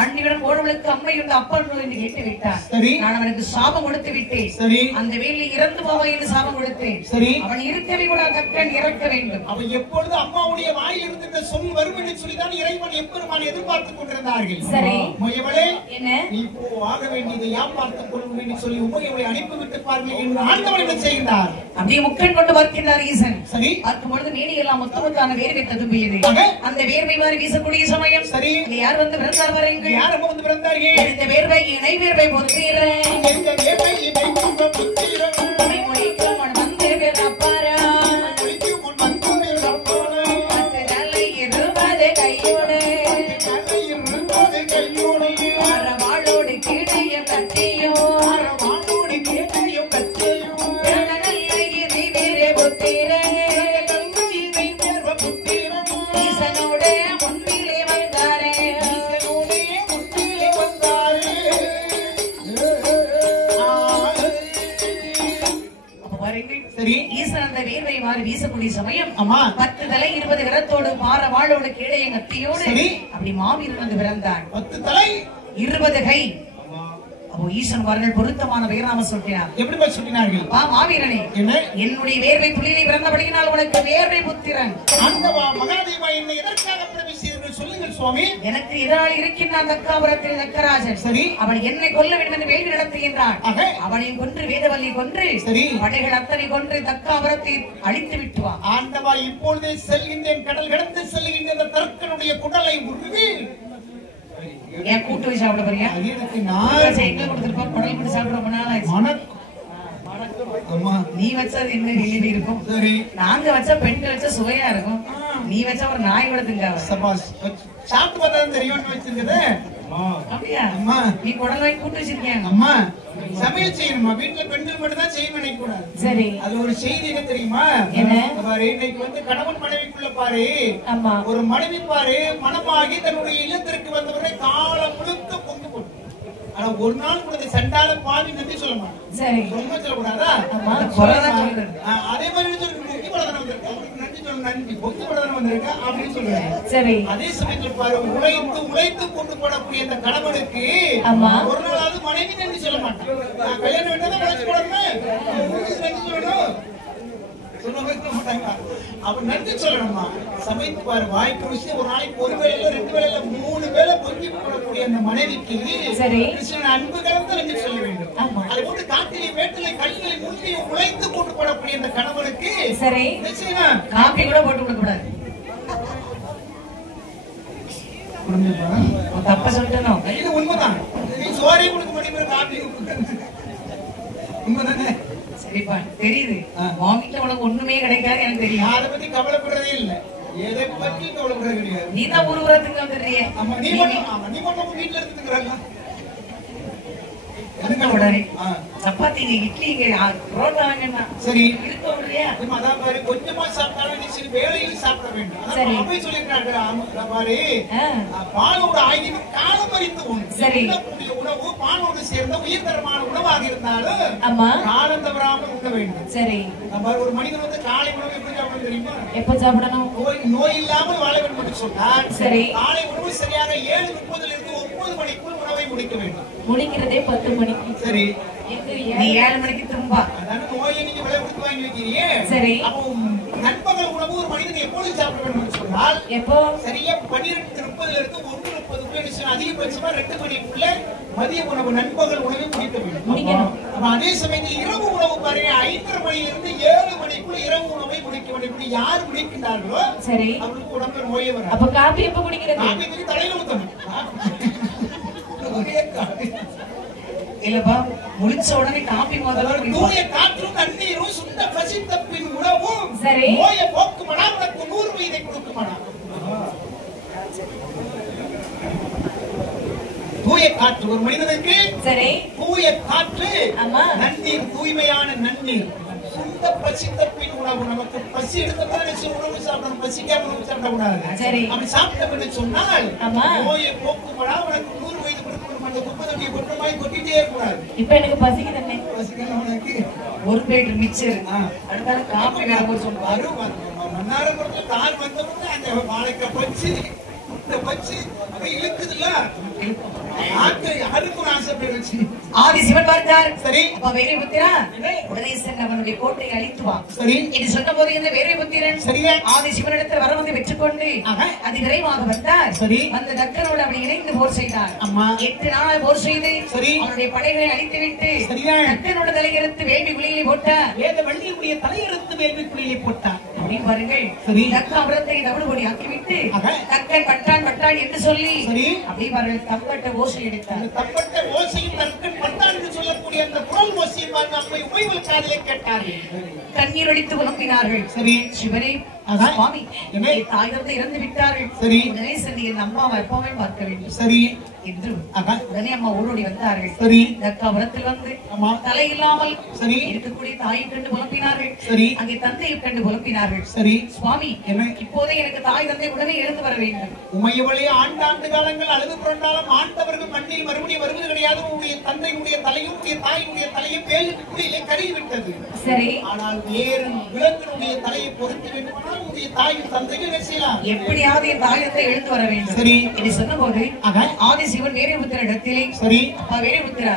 ஆண்டியுடன் ஓடுவளுக்கு அம்மை உண்டு அப்பன் என்று கேட்டு விட்டான். சரி நான் அவனுக்கு சாபம் கொடுத்து விட்டேன். சரி அந்த வேலையில் இறந்து போவ என்று சாபம் கொடுத்தேன். சரி அவன் இருக்கவே கூட தக்கன் இறக்க வேண்டும். அவன் எப்பொழுது அம்மாவுடைய வாயில் இருந்து இந்த சொல் வரும் என்று சொல்லிதான் இறைவன் எப்பெருமான் எதிர்பார்த்துக் கொண்டிருந்தார்கள். சரி முயவளே என்ன இப்போ ஆக வேண்டியது யாம் பார்த்துக் கொள்ளும் என்று சொல்லி உமையவளை அனுப்பிவிட்டு பாருங்கள் என்று ஆண்டவன் என்ன செய்கிறார்? அப்படியே முக்கன் கொண்டு பார்க்கின்றார் ஈசன். சரி பார்க்கும் பொழுது மேனி எல்லாம் மொத்தமொத்தான வேர்வை ததும்பியது. அந்த வேர்வை மாதிரி வீசக்கூடிய சமயம் சரி யார் வந்து பிறந்தார் பாருங்கள். யார் வந்து பிறந்தார்கள்? இந்த வேர்வை இணை வேர்வை பொறுத்தீரன் இந்த வேர்வை இணை வேர்வை பொறுத்தீரன் முடிக்கும் முன் வந்து பிறப்பாரா முடிக்கும் முன் வந்து பிறப்பாரா தலை இருபது கையோடு வாழோடு கீழையும் கத்தியும் வாழோடு கீழையும் கத்தியும் இணை வேர்வை புத்திரன் ஈசனோட முன்பிலே வந்தாரே சரி ஈசன் அந்த வேர்வை மாறி வீசக்கூடிய சமயம் அம்மா 10 தலை 20 கரத்தோடு பார வாழோடு கீழே கத்தியோடு சரி அப்படி மாவீரன் வந்து பிறந்தான். 10 தலை 20 கை. அப்போ ஈசன் அவர்கள் பொருத்தமான பெயராம சொல்லினார். எப்படி போய் சொல்லினார்கள்? வா மாவீரனே, என்ன என்னுடைய வேர்வை துளியிலே பிறந்தபடியினால் உனக்கு வேர்வை புத்திரன். அந்த மகாதேவா என்னை எதற்காக பிரவேசித்தீர்கள் சொல்லுங்கள் சுவாமி. எனக்கு எதிராக இருக்கின்ற தக்காபுரத்தில் தக்கராஜன் சரி அவன் என்னை கொல்ல வேண்டும் என்று வேள்வி நடத்துகின்றான். அவனையும் கொன்று வேதவல்லி கொன்று சரி படைகள் அத்தனை கொன்று தக்காபுரத்தை அழித்து விட்டுவான். ஆண்டவா இப்பொழுதே செல்கின்றேன், கடல் கடந்து செல்கின்ற இந்த தர்க்கனுடைய குடலை உருவி ஏன் கூட்டு போய் சாப்பிட போறியா? எங்க கொடுத்துருப்பா குடல் போட்டு சாப்பிட ரொம்ப நாள் ஆச்சு. நீ வச்சது என்ன வெளியே இருக்கும்? சரி நாங்க வச்சா பெண்கள் வச்சா சுவையா இருக்கும். நீ வச்சா ஒரு நாய் கூட திங்காவ. சாப்பிட்டு பார்த்தா தெரியும் வச்சிருக்குது. அப்படியா? அம்மா நீ குடல் வாங்கி கூட்டு வச்சிருக்கியாங்க. அம்மா சமையல் செய்யணுமா? வீட்டுல பெண்கள் மட்டும் தான் செய்ய நினைக்க கூடாது. சரி அது ஒரு செய்தி என்ன தெரியுமா? என்ன? பாரு இன்னைக்கு வந்து கணவன் மனைவிக்குள்ள பாரு ஆமா ஒரு மனைவி பாரு மனமாகி தன்னுடைய இல்லத்திற்கு வந்தவரை காலம் முழுக்க பொங்கு போட்டு. ஆனா ஒரு நாள் கூட சண்டால பாவி நம்பி சொல்ல மாட்டேன். சரி ரொம்ப சொல்லக்கூடாதா? ஆமா அதே மாதிரி பொங்கி படதனம் வந்திருக்கு அவருக்கு நன்றி சொல்ல நன்றி பொங்கி படதனம் வந்திருக்கா அப்படின்னு சொல்லுவாங்க. சரி அதே சமயத்தில் பாரு உழைத்து கொண்டு போடக்கூடிய அந்த கணவனுக்கு ஒரு நாளாவது மனைவி நன்றி சொல்ல மாட்டான். கல்யாணம் வேண்டாம் உழைச்சு போடணும் நன்றி சொல்லணும் அவன் நன்றி சொல்லணுமா? சமைத்து பாரு வாய்க்கு விஷயம் ஒரு நாளைக்கு ஒரு வேலையில 2 வேலையில 3 வேலை பொங்கி போடக்கூடிய அந்த மனைவிக்கு அன்பு கலந்து நன்றி சொல்ல வேண்டும். அதை போட்டு காட்டிலே மேட்டிலே கல்லிலே முந்தி உழைத்து கொண்டு போடக்கூடிய அந்த கணவனுக்கு சரி காப்பி கூட போட்டு கொடுக்க கூடாது. தப்ப சொல்லிட்டோம். இது உண்மைதான். நீ சோறே கொடுக்க மாட்டேங்கிற காப்பி உண்மைதானே? சரிப்பா தெரியுது. வாங்கிட்டு உனக்கு ஒண்ணுமே கிடைக்காது எனக்கு தெரியும். அதை பத்தி கவலைப்படுறதே இல்லை. எதை பத்தி கவலைப்படுறது கிடையாது. நீ தான் உருவத்துக்கு வந்துடுறிய. நீ மட்டும் வீட்டுல இருந்துக்கிறாங்க. சப்பாத்தி இட்லி ரோட்டா வாங்கினா சரி இருக்க முடியா? அதான் பாரு கொஞ்சமா சாப்பிட்டாலும் நீ வேலையும் சாப்பிட வேண்டும். அதான் சொல்லியிருக்காங்க பாரு பாலோட ஆகிய காலம் அறிந்து உண்ணக்கூடிய உணவு பாலோடு சேர்ந்த உயர்தரமான உணவாக இருந்தாலும் காலம் தவறாமல் உண்ண வேண்டும். சரி ஒரு மனிதன் வந்து காலை உணவு எப்படி சாப்பிடணும் தெரியுமா? எப்ப சாப்பிடணும்? நோய் இல்லாமல் வாழ வேண்டும் என்று சொன்னால் சரி காலை உணவு சரியாக 7:30 இருந்து 9 மணிக்குள் உணவை முடிக்க வேண்டும். முடிக்கிறதே 10 மணிக்கு. சரி நீ 7 மணிக்கு திரும்ப அதாவது நோயை நீங்க விலை கொடுத்து வாங்கி வைக்கிறீங்க. சரி அப்போ நண்பகல் உணவு ஒரு மனிதன் எப்போது சாப்பிட வேண்டும் என்று சொன்னால் எப்போ சரியா 12:30 இருந்து 1:30 அதிகபட்சமா 2 மணிக்குள்ள மதிய உணவு நண்பகல் உணவை முடிக்க வேண்டும். அதே சமயத்தில் இரவு உணவு பாருங்க 5:30 மணியிலிருந்து 7 மணிக்குள்ள இரவு உணவை முடிக்க வேண்டும். இப்படி யார் முடிக்கின்றார்களோ சரி அவங்களுக்கு உடம்புல நோயே வராது. அப்ப காபி எப்ப குடிக்கிறது? காபி தூக்கி தலையில ஊத்தணும். இல்லப்பா முடிச்ச உடனே காபி முதல்ல தூய காற்றும் தண்ணீரும் சுத்த பசித்த பின் உணவும் சரி நோயை போக்குமடா உனக்கு 100 வயதை கொடுக்குமடா. தூய காற்று ஒரு மனிதனுக்கு சரி தூய காற்று ஆமா நன்னீர் தூய்மையான நன்னீர் சுத்த பசித்த பின் உணவு. நமக்கு பசி எடுத்ததானே உணவு சாப்பிடணும், பசிக்காம உணவு சாப்பிடக்கூடாது. சரி அப்படி சாப்பிட்ட சொன்னால் ஆமா நோயை போக்குமடா உனக்கு 100 வயது கொடுக்கணும். அந்த குப்பை தொட்டியை கொட்டமாய் கொட்டிட்டே இருக்கக்கூடாது. இப்ப எனக்கு பசிக்குதுன்னே பசிக்கணும் உனக்கு ஒரு பிளேட் மிச்சர் அடுத்தால காபி வேற போட்டு சொல்லுவாரு. மன்னாரபுரத்துல கார் வந்தவங்க அந்த வாழைக்க பச்சு பச்சு அப்ப இழுக்குதுல்ல யாருக்கும் ஆசைப்படுச்சு. ஆதி சிவன் பார்த்தார். சரி. அப்ப வீரபுத்திரா உடனே சென்று அவனுடைய கோட்டையை அழித்து வா. சரி. இது சொன்ன போது இந்த வீரபுத்திரன் சரியா ஆதி சிவனிடத்தில் வர வந்து வெற்றுக்கொண்டு அது விரைவாக வந்தார். சரி. அந்த தக்கனோடு அவனை இணைந்து போர் செய்தார். அம்மா 8 நாள் போர் செய்து சரி அவனுடைய படைகளை அழித்து விட்டு சரியா தக்கனோட தலையெடுத்து வேள்வி குழியிலே போட்டார். வேத வள்ளியுடைய தலையெடுத்து வேள்வி குழியிலே போட்டார். அப்படின்னு பாருங்கள். சரி. தக்க அமிர்தத்தை தவிடுபடி ஆக்கிவிட்டு தக்கன் பட்டான் பட்டான் என்று சொல்லி சரி அப்படி பாருங்கள் தப்பட்ட ஓசை எடுத்தார். தப்பட்ட ஓசையும் தக்கன் பட்டான் என்று சொல்லக்கூடிய அந்த குரல் ஓசையும் நம்மை உமைவல் காதிலே கேட்டார்கள். கண்ணீர் அடித்து புலம்பினார்கள். சரி சிவனே சுவாமி தாய் தந்தை இறந்து விட்டார்கள். சரி உடனே சென்று என் அம்மாவை அப்பாவை பார்க்க வேண்டும். சரி என்று உடனே அம்மா ஓடோடி வந்தார்கள். சரி தக்காபுரத்தில் வந்து தலை இல்லாமல் சரி இருக்கக்கூடிய தாயை கண்டு புலம்பினார்கள். சரி அங்கே தந்தையை கண்டு புலம்பினார்கள். சரி சுவாமி இப்போதே எனக்கு தாய் தந்தை உடனே எழுந்து வர வேண்டும். உமையவளே ஆண்டாண்டு காலங்கள் அழுது புரண்டாலும் ஆண்டவர்கள் மண்ணில் மறுபடியும் வருவது கிடையாது. உடைய தந்தையுடைய தலையும் உடைய தாயினுடைய தலையும் வேலுக்கு குடியிலே கருகிவிட்டது. சரி ஆனால் வேறு விலங்கினுடைய தலையை பொறுத்து வேண்டுமானால் உடைய தாயும் தந்தையும் செய்யலாம். எப்படியாவது என் தாய் தந்தை எழுந்து வர வேண்டும். சரி என்று சொன்ன போது ஆதி சிவன் வீரபுத்திர இடத்திலே சரி அப்பா வீரபுத்திரா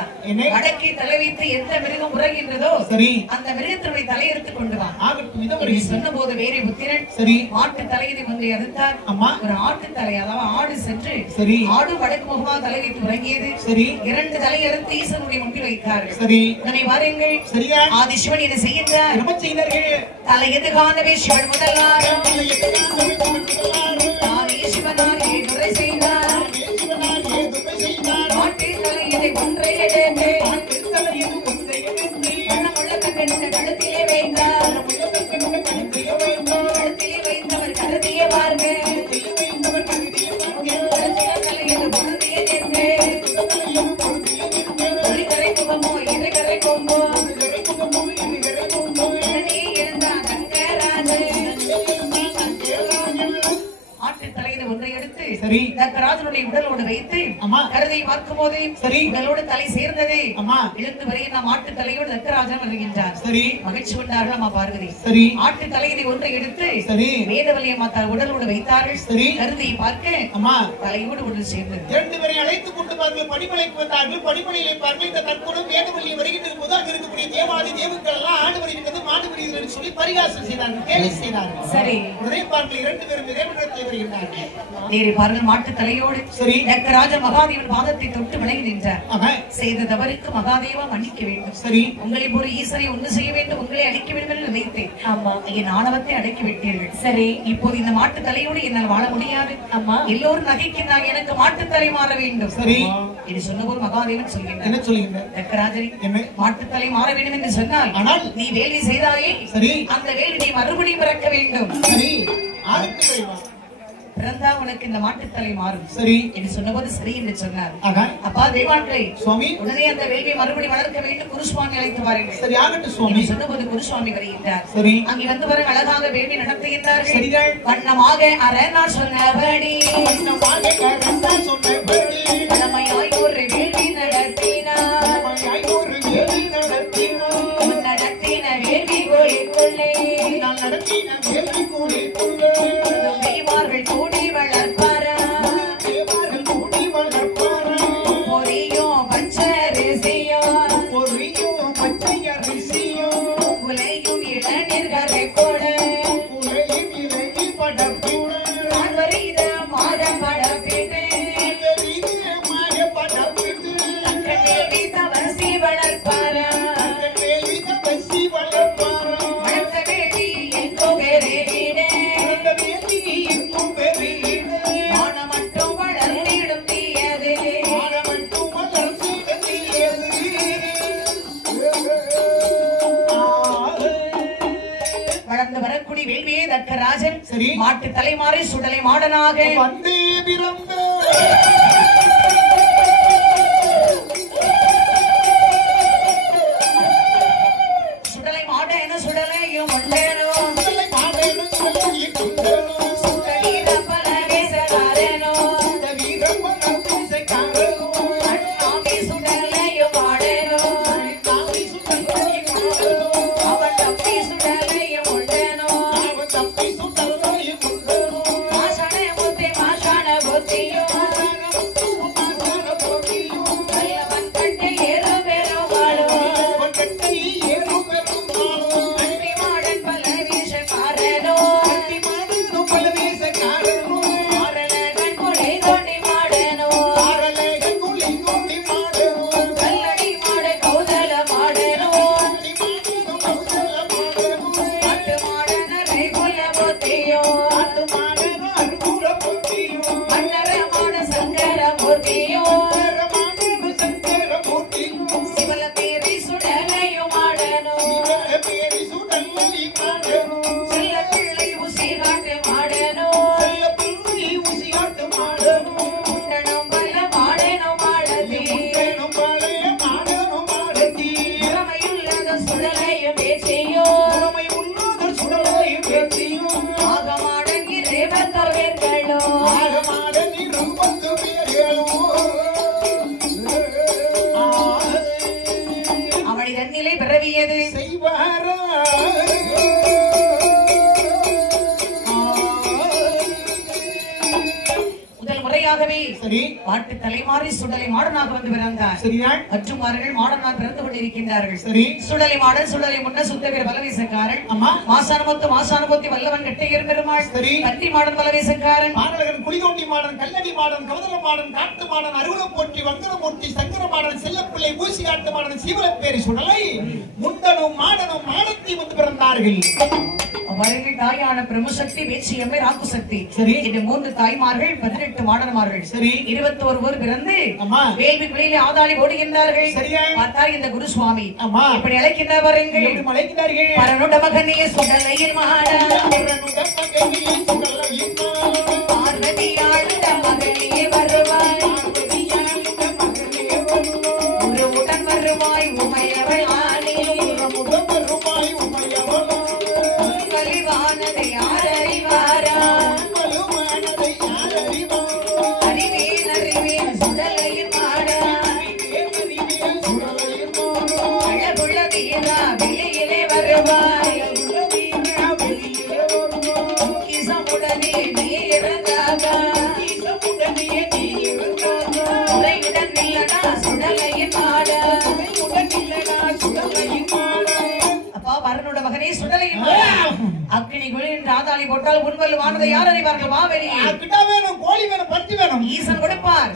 வடக்கே தலை வைத்து எந்த மிருகம் உறகின்றதோ சரி அந்த மிருகத்தினுடைய தலை எடுத்து கொண்டு வா. ஆகட்டும் சொன்ன போது வீரபுத்திரன் சரி மாட்டு தலையை ஒன்றை அறுத்தார். அம்மா ஒரு ஆட்டு தலை அதாவது ஆடு சென்று சரி ஆடு வடக்கு முகமாக தலை வைத்து உறங்கியது. சரி 2 தலை அறுத்து ஈசனுடைய முன்பில் வைத்தார்கள். சரி உடனே வாருங்கள். சரியா ஆதி சிவன் என்ன செய்கின்றார்? என்ன செய்தார்கள்? தலை எது காணவே சிவன் முதலாரும் ஆதி சிவனாரே துறை செய்தார். மாட்டு தலையினை ஒன்றை எடுத்து வண்ணமுள்ள கண்ணின் கழுத்திலே வைத்தார். கழுத்திலே வைத்தவர் கருதிய பார்க்க தலையில் பொருந்திய நின்று ஒளிகரை முகமோ இறைகரை கொம்போ உடனே இருந்தான் ஆட்டு தலையில ஒன்றை எடுத்து சரி தக்கராஜனுடைய உடலோடு வைத்து அம்மா கருதை பார்க்கும் போதே சரி உடலோடு தலை சேர்ந்ததே அம்மா எழுந்து வரைய நாம் ஆட்டு தலையோடு தக்கராஜன் வருகின்றார். சரி மகிழ்ச்சி கொண்டார்கள் அம்மா பார்வதி. சரி ஆட்டு தலையினை ஒன்றை எடுத்து சரி வேதவல்லி அம்மா உடலோடு வைத்தார்கள். சரி கருதை பார்க்க அம்மா தலையோடு உடல் சேர்ந்தது. 2 பேரை அழைத்துக் கொண்டு பார்கள் படிமலைக்கு வந்தார்கள். படிமலையை பார்க்க இந்த தற்கொடும் வேதவல்லி வருகின்ற போது அங்கு இருக்கக்கூடிய தேவாதி தேவர்கள் எல்லாம் ஆடு வருகின்றது மாடு வருகிறது சொல்லி பரிகாசம் செய்தார்கள், கேலி செய்தார்கள். சரி உடனே பார்க்க 2 பேரும் இறைவனிடத்தில் வருகின்றார்கள். நேரே பாருங்கள் மாட்டு தலையோடு சரி தக்கராஜ மகாதேவன் பாதத்தை தொட்டு விலகி நின்றார். செய்த தவறுக்கு மகாதேவா மன்னிக்க வேண்டும். சரி உங்களை ஒரு ஈசனை ஒன்று செய்ய வேண்டும், உங்களை அழிக்க வேண்டும் என்று நினைத்தேன். ஆமா என் ஆணவத்தை அடக்கி விட்டீர்கள். சரி இப்போது இந்த மாட்டு தலையோடு என்னால் வாழ முடியாது. ஆமா எல்லோரும் நகைக்கின்றாங்க, எனக்கு மாட்டு தலை மாற வேண்டும். சரி இது சொன்னபோது மகாதேவன் சொல்கின்றார். என்ன சொல்கின்றார்? தக்கராஜனை மாட்டு தலை மாற வேண்டும் என்று சொன்னால் ஆனால் நீ வேள்வி செய்தாயே சரி அந்த வேள்வி நீ மறுபடியும் பிறக்க வேண்டும். சரி ஆருக்கு வைவா பிறந்தா உனக்கு இந்த மாட்டுத்தலை மாறும். சரி என்று சொன்னபோது சரி என்று சொன்னார். அப்பா தேவான்களை சுவாமி உடனே அந்த வேள்வியை மறுபடி வளர்க்க வேண்டும், குருசுவாமி அழைத்து பாருங்கள். சரி ஆகட்டும் சுவாமி. சொன்னபோது குருசுவாமி வருகின்றார். சரி அங்கே வந்து வர அழகாக வேள்வி நடத்துகின்றார்கள். சரிகள் வண்ணமாக அரணார் சொன்னபடி வண்ணமாக அரணார் சொன்னபடி பழமையாய் ஒரு வேள்வி நடத்தினார். நடத்தின வேள்வி கோயிலுக்குள்ளே நடத்தின வேள்வி கோயிலுக்குள்ளே தேவார்கள் கூடி வளர்ப்பாரா பொரியும் பச்சரிசியும் உலையும் இளநீர்களை கூட மார்வரீத மாதம் படப்பிட்டு வேள்வி தவசி வளர்ப்பாரா வளர்த்த வேள்வி எங்கோ பெருகிடே மான மட்டும் வளர்ந்திடும் தீயது. வளர்ந்து வரக்கூடிய வேள்வியே தக்கராஜன் சரி மாட்டு தலைமாறி சுடலை மாடனாக வந்தே பிறந்த சுடலை மாட என சுடலையும் உண்டேனோ சுடலீர பல வேசகாரனோ அண்ணாமி சுடலையும் மாடேனோ சரி பாட்டு தலைமாறி சுடலை மாடனாக வந்து பிறந்தார். சரிதான். மற்றும் அவர்கள் மாடனாக பிறந்து கொண்டிருக்கின்றார்கள். சரி சுடலை மாடன் சுடலை முன்ன சுத்தவீர பலவேசக்காரன். அம்மா மாசானமுத்து வல்லவன் கட்டையர் பெருமாள். சரி கத்தி மாடன் பலவேசக்காரன். மாடலகன் குளிதோண்டி மாடன் கல்லடி மாடன் கவதல மாடன் காட்டு மாடன் அருகுல போற்றி வங்கரமூர்த்தி சங்கர மாடன் செல்லப்பிள்ளை ஊசி காட்டு மாடன் சீவலப்பேரி சுடலை முண்டனும் மாடனும் மாடத்தி வந்து பிறந்தார்கள். அவர்கள் தாயான பிரம்மசக்தி வேச்சியம்மை ராக்கு சக்தி. சரி இந்த 3 தாய்மார்கள் 18 மாடன்மார்கள். சரி 21 பேர் பிறந்து அம்மா வேள்வி குளியிலே ஆதாளி ஓடுகின்றார்கள். சரியா பார்த்தா இந்த குரு சுவாமி அம்மா இப்படி அழைக்கின்ற பாருங்கள். எப்படி மலைக்கிறார்கள்? பரனுட மகனே சுடலையின் மாடன் பரனுட மகனே சுடலையின் மாடன் பார்வதியாளுட மகளே வருவாய் உருவுடன் வருவாய் உமையவள் ஆனே உருவுடன் வருவாய் உமையவள் கலிவானதை யார் அறிவாரா கலிவானதை யார் அறிவாரா அறிவேன் அறிவேன் சுடலையின் மாடன் அழகுள்ள வீரா வெளியிலே வருவாய் கிசமுடனே நீ இருந்தாக உரையுடன் இல்லடா சுடலையின் மாடன் அப்பா வரனோட மகனே சுடலையின் மாடன் அக்னி குளிர் என்று ஆதாளி போட்டால் உன்வல் வானதை யார் அறிவார்கள்? வா வெளியே. கிட்ட வேணும் கோழி வேணும் பட்டி வேணும் ஈசன் கொடுப்பார்.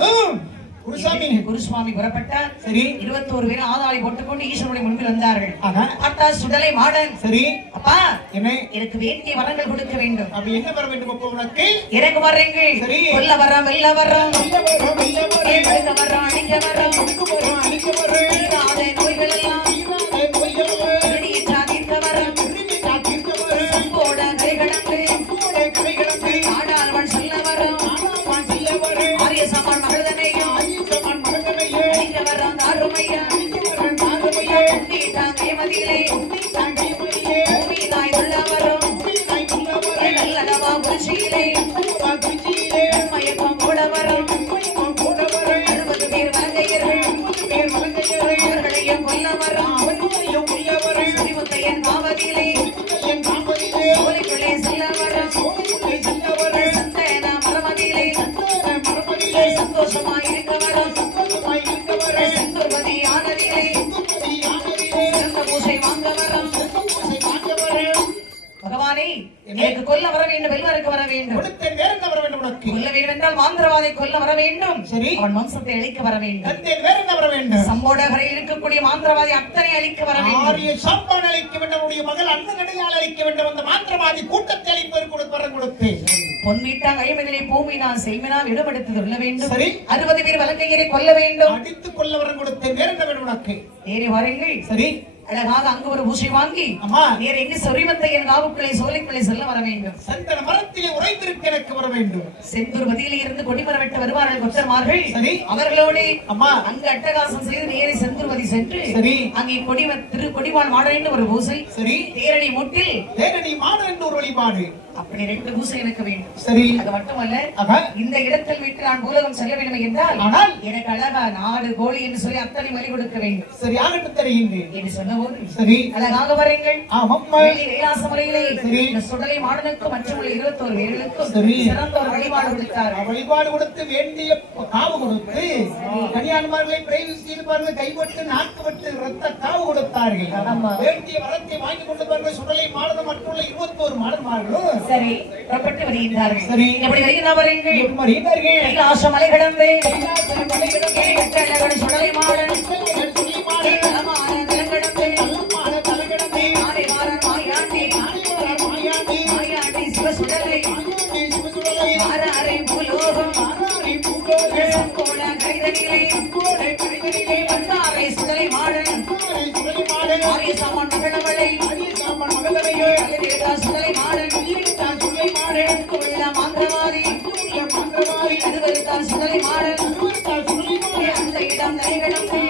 குருசாமி குருசுவாமி புறப்பட்டார். சரி 21 பேர் ஆதாளி போட்டுக்கொண்டு ஈஸ்வரனுடைய முன்பில் வந்தார்கள். ஆஹா பார்த்தா சுடலை மாடன். சரி அப்பா என்ன எனக்கு வேண்டிய வரங்கள் கொடுக்க வேண்டும். அப்படி என்ன வர வேண்டும் அப்போ உனக்கு? எனக்கு வரங்கள் சரி கொல்ல வர்றோம் வெல்ல வர்றோம் வெல்ல வர்றோம் அழிக்க வர்றோம் அழிக்க வர்றோம் தீராத நோய்கள் எல்லாம் தீர்க்க வர்றோம் போட கரை கடந்து ஆடாள்வன் சொல்ல வர்றோம் ஆரிய சமான் மகள்தனையும் அழிக்க வர்றோம் தாருமையா மதியிலே பூமிதாய் உள்ள வரும் நல்லடவா குறிச்சியிலே மயக்கம் கூட வரும் 60 பேர் வலங்கையர்கள் அவர்களையும் கொல்ல வரும் சுரிமுத்தையன் காவதியிலே சோலைக்குள்ளே செல்ல வரும் சந்தன மரமதியிலே சந்தோஷமாய் இருக்க வரும் செந்துர்பதி ஆனதியிலே சிறந்த பூசை வாங்க வரும் பகவானே எனக்கு கொல்ல வர வேண்டும் வெல்வருக்கு வர வேண்டும் கொல்ல வேண்டும் என்றால் மாந்திரவாதை கொல்ல வர வேண்டும். சரி அவன் வம்சத்தை அழிக்க வர வேண்டும். வேற என்ன வர வேண்டும்? சம்போடகரையில் இருக்கக்கூடிய மாந்திரவாதி அத்தனை அழிக்க வர வேண்டும். ஆரிய சாப்பான் அழிக்க வேண்டும். உடைய மகள் அண்ணனடையால் அழிக்க வேண்டும். அந்த மாந்திரவாதி கூட்டத்தை அழிப்பதற்கு வர கொடுத்து பொன்மீட்டா கைமதிலே பூமினா செய்மினா விடுபடுத்து கொள்ள வேண்டும். சரி 60 பேர் வலங்கையரை கொல்ல வேண்டும். அடித்துக் கொள்ள வர கொடுத்து வேற என்ன வேண்டும் உனக்கு? ஏறி வாருங்கள். சரி அழகாக அங்கு ஒரு பூசை வாங்கி அம்மா நேர எங்கு சொரிமத்தையன் காவுக்குள்ளே சோலைக்குள்ளே செல்ல வர வேண்டும். சந்தன மரத்திலே உறைந்திருக்க எனக்கு வர வேண்டும். செந்தூர்பதியிலே இருந்து கொடிமரம் வெட்ட வருவார்கள் கொத்தர்மார்கள். சரி அவர்களோடு அம்மா அங்கு அட்டகாசம் செய்து நேரே செந்தூர்பதி சென்று சரி அங்கே கொடிவான் மாடன் ஒரு பூசை. சரி தேரடி முட்டில் தேரடி மாடன் என்று ஒரு வழிபாடு. அப்படி 2 பூசை எனக்கு வேண்டும். சரி அது மட்டுமல்ல ஆஹா இந்த இடத்தில் விட்டு நான் பூலகம் செல்ல வேண்டும் என்றால் ஆனால் எனக்கு அழகா நாடு கோழி என்று சொல்லி அத்தனை வழி கொடுக்க வேண்டும். சரி ஆகட்டும் தருகின்றேன் என்று சொன்ன போது சரி அழகாக வரங்கள். ஆமாம்மா கைலாச முறையிலே சரி இந்த சுடலை மாடனுக்கும் மற்ற 21 பேர்களுக்கும் சரி சிறந்த ஒரு வழிபாடு கொடுத்தார். வழிபாடு கொடுத்து வேண்டிய காவு கொடுத்து கன்னியாகுமரிகளை பிரைவு செய்து பாருங்க கைவட்டு நாக்கு வட்டு ரத்த காவு கொடுத்தார்கள். வேண்டிய வரத்தை வாங்கி கொண்டு பாருங்க சுடலை மாடனும் மற்றுள்ள 21 மாடன்மார்களும் சரி புறப்பட்டு வருகின்றார்கள். சரி எப்படி வருகின்றவர்கள் வருகிறார்கள். கைலாச மலை கடந்து சுடலை மாடன் தலமான தலங்கடந்து ஆனைவாரன் மாயாண்டி சிவசுடலை ஆறாரை பூலோகம் சங்கோட கைதனிலே வந்தாரை சுடலை மாடன் ஆரிய சாமான் மகளவளை சுடலை மாடன் உள்ள மாந்திரவாதி சுடலை மாடன் அந்த இடம் நடைகிடந்து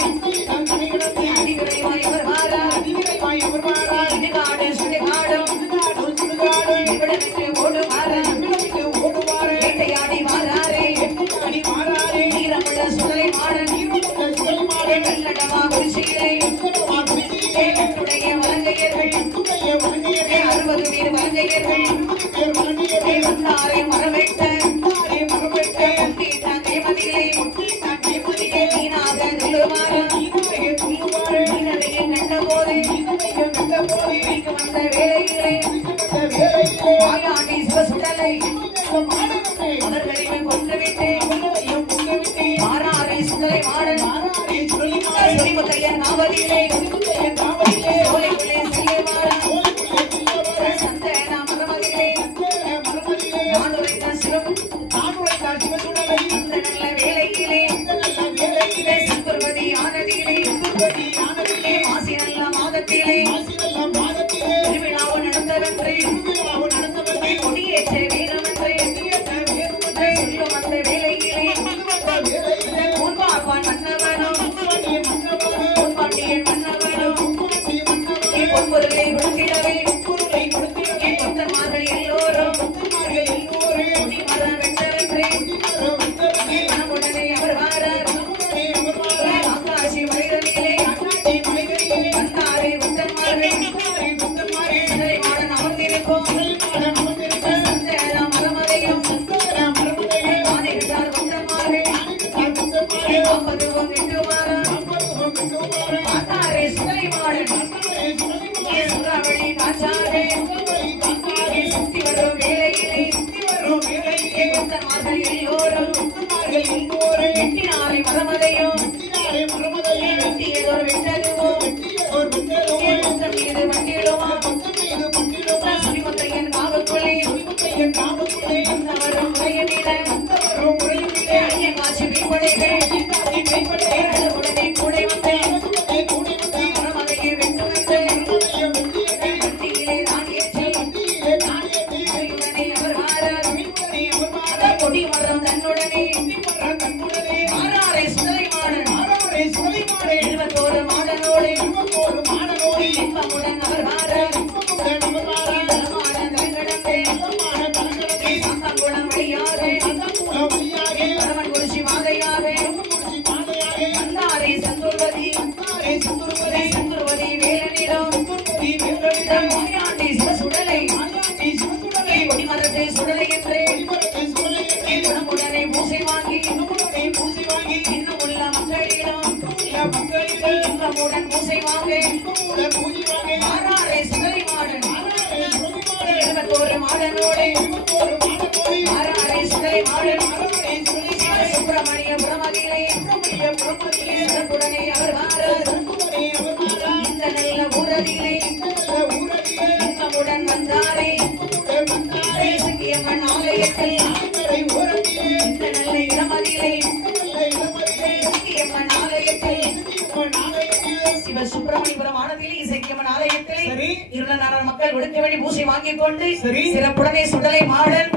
சிறப்புடனே சுடலை மாடன்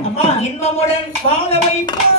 இன்பமுடன் வாழ வைப்பார்.